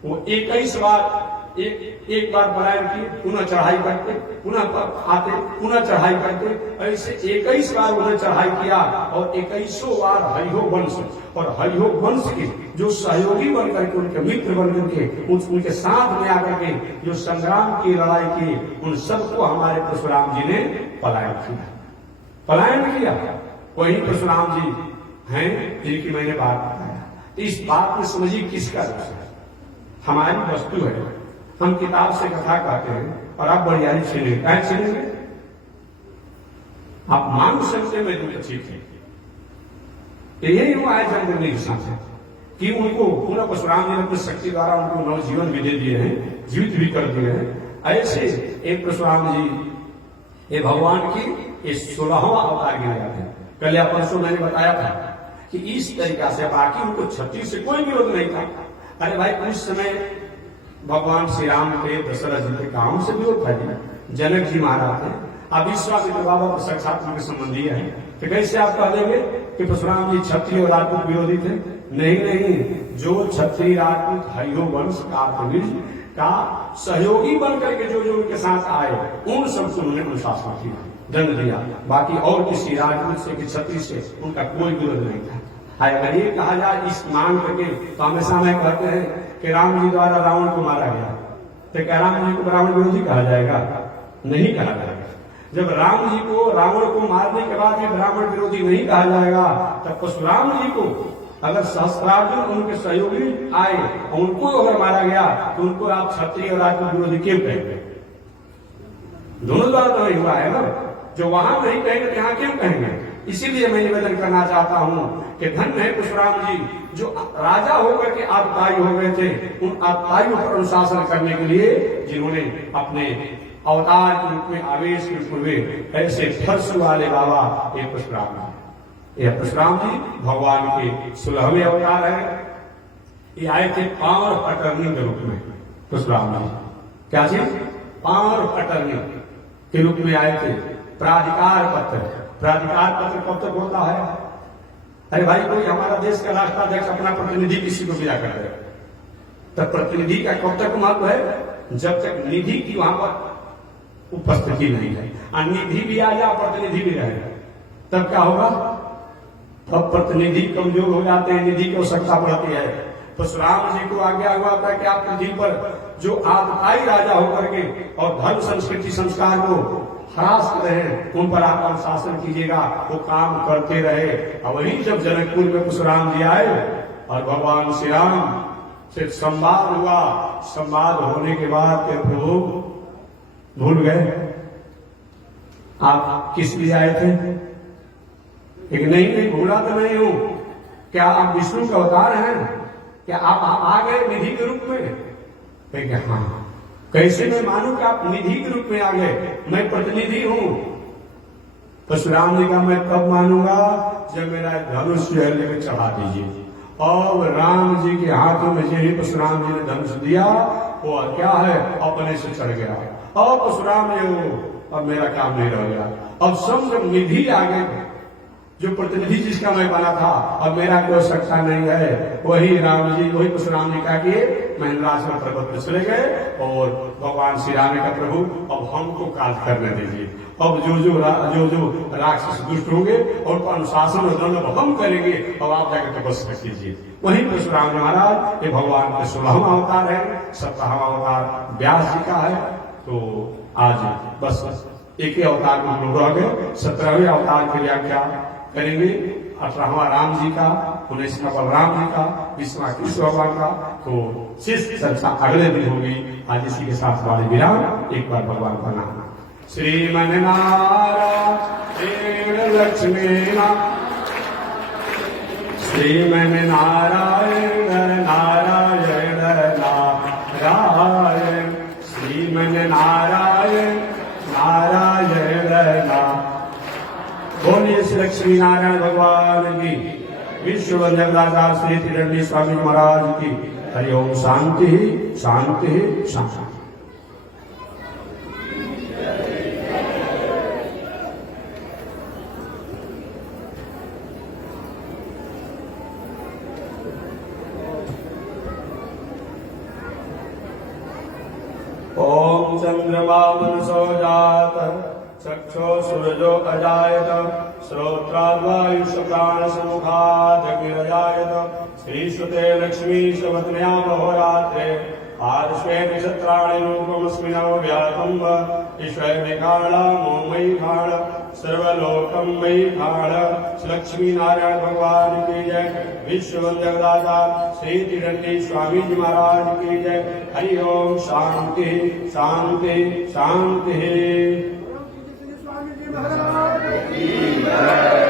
वो 21 बार एक बार पलायन किए, पुनः चढ़ाई करते, पुनः आते, पुनः चढ़ाई करते, ऐसे 21 बार उन्हें चढ़ाई किया। और 21 बार हरिहो वंश और हरिहो वंश के जो सहयोगी बनकर के, उनके मित्र बनकर के, उनके साथ में आकर के जो संग्राम की लड़ाई की, उन सबको हमारे परशुराम जी ने पलायन किया, पलायन किया। वही परशुराम जी हैं जिनकी मैंने बात बताया। इस बात में समझिए किसका दोष है? हमारी वस्तु है, हम किताब से कथा कहते हैं और आप बढ़िया छीनेंगे, क्या छीनेंगे? आप मान सकते मैं तो ठीक है। यही हुआ है जमदग्नि ऋषि से कि उनको पूरा परशुराम जी ने अपनी शक्ति द्वारा उनको नवजीवन भी दे दिए हैं, जीवित भी कर दिए हैं। ऐसे एक परशुराम जी ये भगवान की 16वां अवतार गिनाए जाते हैं। कल या परसों मैंने बताया था कि इस तरीका से, बाकी उनको क्षत्रिय से कोई विरोध नहीं था। अरे भाई उस समय भगवान श्री राम के, दशरथ जी के गांव से विरोध था जी, जनक जी महाराज थे, अब विश्वामित्र बाबा पर साक्षात उनके संबंधी है, तो कैसे आप कह देंगे कि परशुराम जी क्षत्रिय और राजपूत विरोधी थे? नहीं, जो क्षत्रिय राजपूत हरिहो वंश कार्तवीर्य का सहयोगी बनकर के जो उनके साथ आए, उन सबको उन्होंने अनुशासन किया, दंड दिया। बाकी और किसी राजपूत से, क्षत्रिय से उनका कोई विरोध नहीं था। अगर ये कहा जाए इस मान करके, तो हमेशा मैं कहते हैं कि राम जी द्वारा रावण को मारा गया, तो क्या राम जी को रावण विरोधी कहा जाएगा? नहीं कहा जाएगा। जब राम जी को रावण को मारने के बाद ये ब्राह्मण विरोधी नहीं कहा जाएगा, तब परशुराम जी को अगर सहस्त्रार्जुन उनके सहयोगी आए और उनको अगर मारा गया तो उनको आप क्षत्रिय और राजपूत विरोधी क्यों कहेंगे? दोनों द्वारा तो नहीं हुआ है ना, जो वहां नहीं कहेंगे तो यहाँ क्यों कहेंगे? इसीलिए मैं निवेदन करना चाहता हूं कि धन्य है परशुराम जी जो राजा होकर के आततायी हो गए थे, उन आतताइयों पर अनुशासन करने के लिए जिन्होंने अपने अवतार के रूप में, आवेश के रूप में ऐसे फर्श वाले बाबा ये परशुराम जी, ये परशुराम जी भगवान के 16वें अवतार है। ये आए थे पावर अटर्नी के रूप में परशुराम जी। क्या चीज? पावर अटर्नी के रूप में आए थे। प्राधिकार पत्र, प्राधिकार पत्र कब तक होता है? अरे भाई कोई हमारा देश का राष्ट्राध्यक्ष अपना प्रतिनिधि किसी को मिला कर दे, तब प्रतिनिधि का कब तक महत्व है? जब तक निधि की वहां पर उपस्थिति नहीं है। और निधि भी आ जाए, प्रतिनिधि भी रहे, तब क्या होगा? तब प्रतिनिधि कमजोर हो जाते हैं, निधि की आवश्यकता पड़ती है। परशुराम जी को आज्ञा हुआ था कि आप पृथ्वी पर जो आतताई राजा होकर के और धर्म संस्कृति संस्कार को हरास करें, उन पर आप अनुशासन कीजिएगा, वो काम करते रहे। और वही जब जनकपुर में परशुराम जी आए और भगवान श्री राम से संवाद हुआ, संवाद होने के बाद के प्रभु भूल गए आप किस लिए आए थे? एक नहीं भूला तो नहीं हूं। क्या आप विष्णु का अवतार हैं? क्या आप आ गए निधि के रूप में? हाँ। कैसे मैं मानूं कि आप निधि के रूप में आ गए? मैं प्रतिनिधि हूं। परशुराम जी का मैं कब मानूंगा जब मेरा धनुष लेकर चढ़ा दीजिए। और राम जी के हाथों में यही परशुराम जी ने धनुष दिया, वो क्या है अपने से चढ़ गया। और परशुराम जी वो अब मेरा काम नहीं रह गया। अब सब निधि आ गए, जो प्रतिनिधि जिसका मैं बना था, अब मेरा कोई आवश्यकता नहीं है। वही राम जी, वही परशुराम जी का किए महेंद्राचल पर्वत पर चले गए और भगवान श्री राम का प्रभु अब हमको काल करने दीजिए। अब जो राक्षस दुष्ट होंगे और अनुशासन और दंड हम करेंगे, अब आप जाकर तपस्या कीजिए। वही परशुराम जी महाराज ये भगवान का 16वां अवतार है, 17वां अवतार व्यास जी का है। तो आज बस एक ही अवतार में हम लोग रह गए। 17वें अवतार की व्याख्या करेंगे। 18वां राम जी का, 19वां बलराम जी का, 20वां कृष्ण भगवान का। तो शेष चर्चा अगले दिन होगी। आज इसी के साथ वाले विराम। एक बार भगवान का नाम श्रीमन नारायण लक्ष्मी श्रीमन नारायण नारायण नारायण श्रीमन नारायण नारायण नारायण। बोलिए श्री लक्ष्मी नारायण भगवान की, विश्व वंदन राजा श्री त्रिदंडी स्वामी महाराज की। हरि ओम। शांति शांति शांति। ओम चंद्रमा मनसो जात चक्षो सूरजो अजायत श्रोत्राद्वायुष प्राण समुखादग्निरजायत श्रीश्रुते लक्ष्मी शपथमया महोरात्रे पार्श्वे नक्षत्राणि रूपमस्मिनो व्यातम्ब ईश्वर निकाला मोमयी खाण सर्वलोकम मयी खाण। लक्ष्मी नारायण भगवान की जय। विश्व वंदन दाता श्री त्रिदंडी स्वामी जी महाराज की जय। हरि ओम। शांति शांति शांति। स्वामी जी महाराज की जय।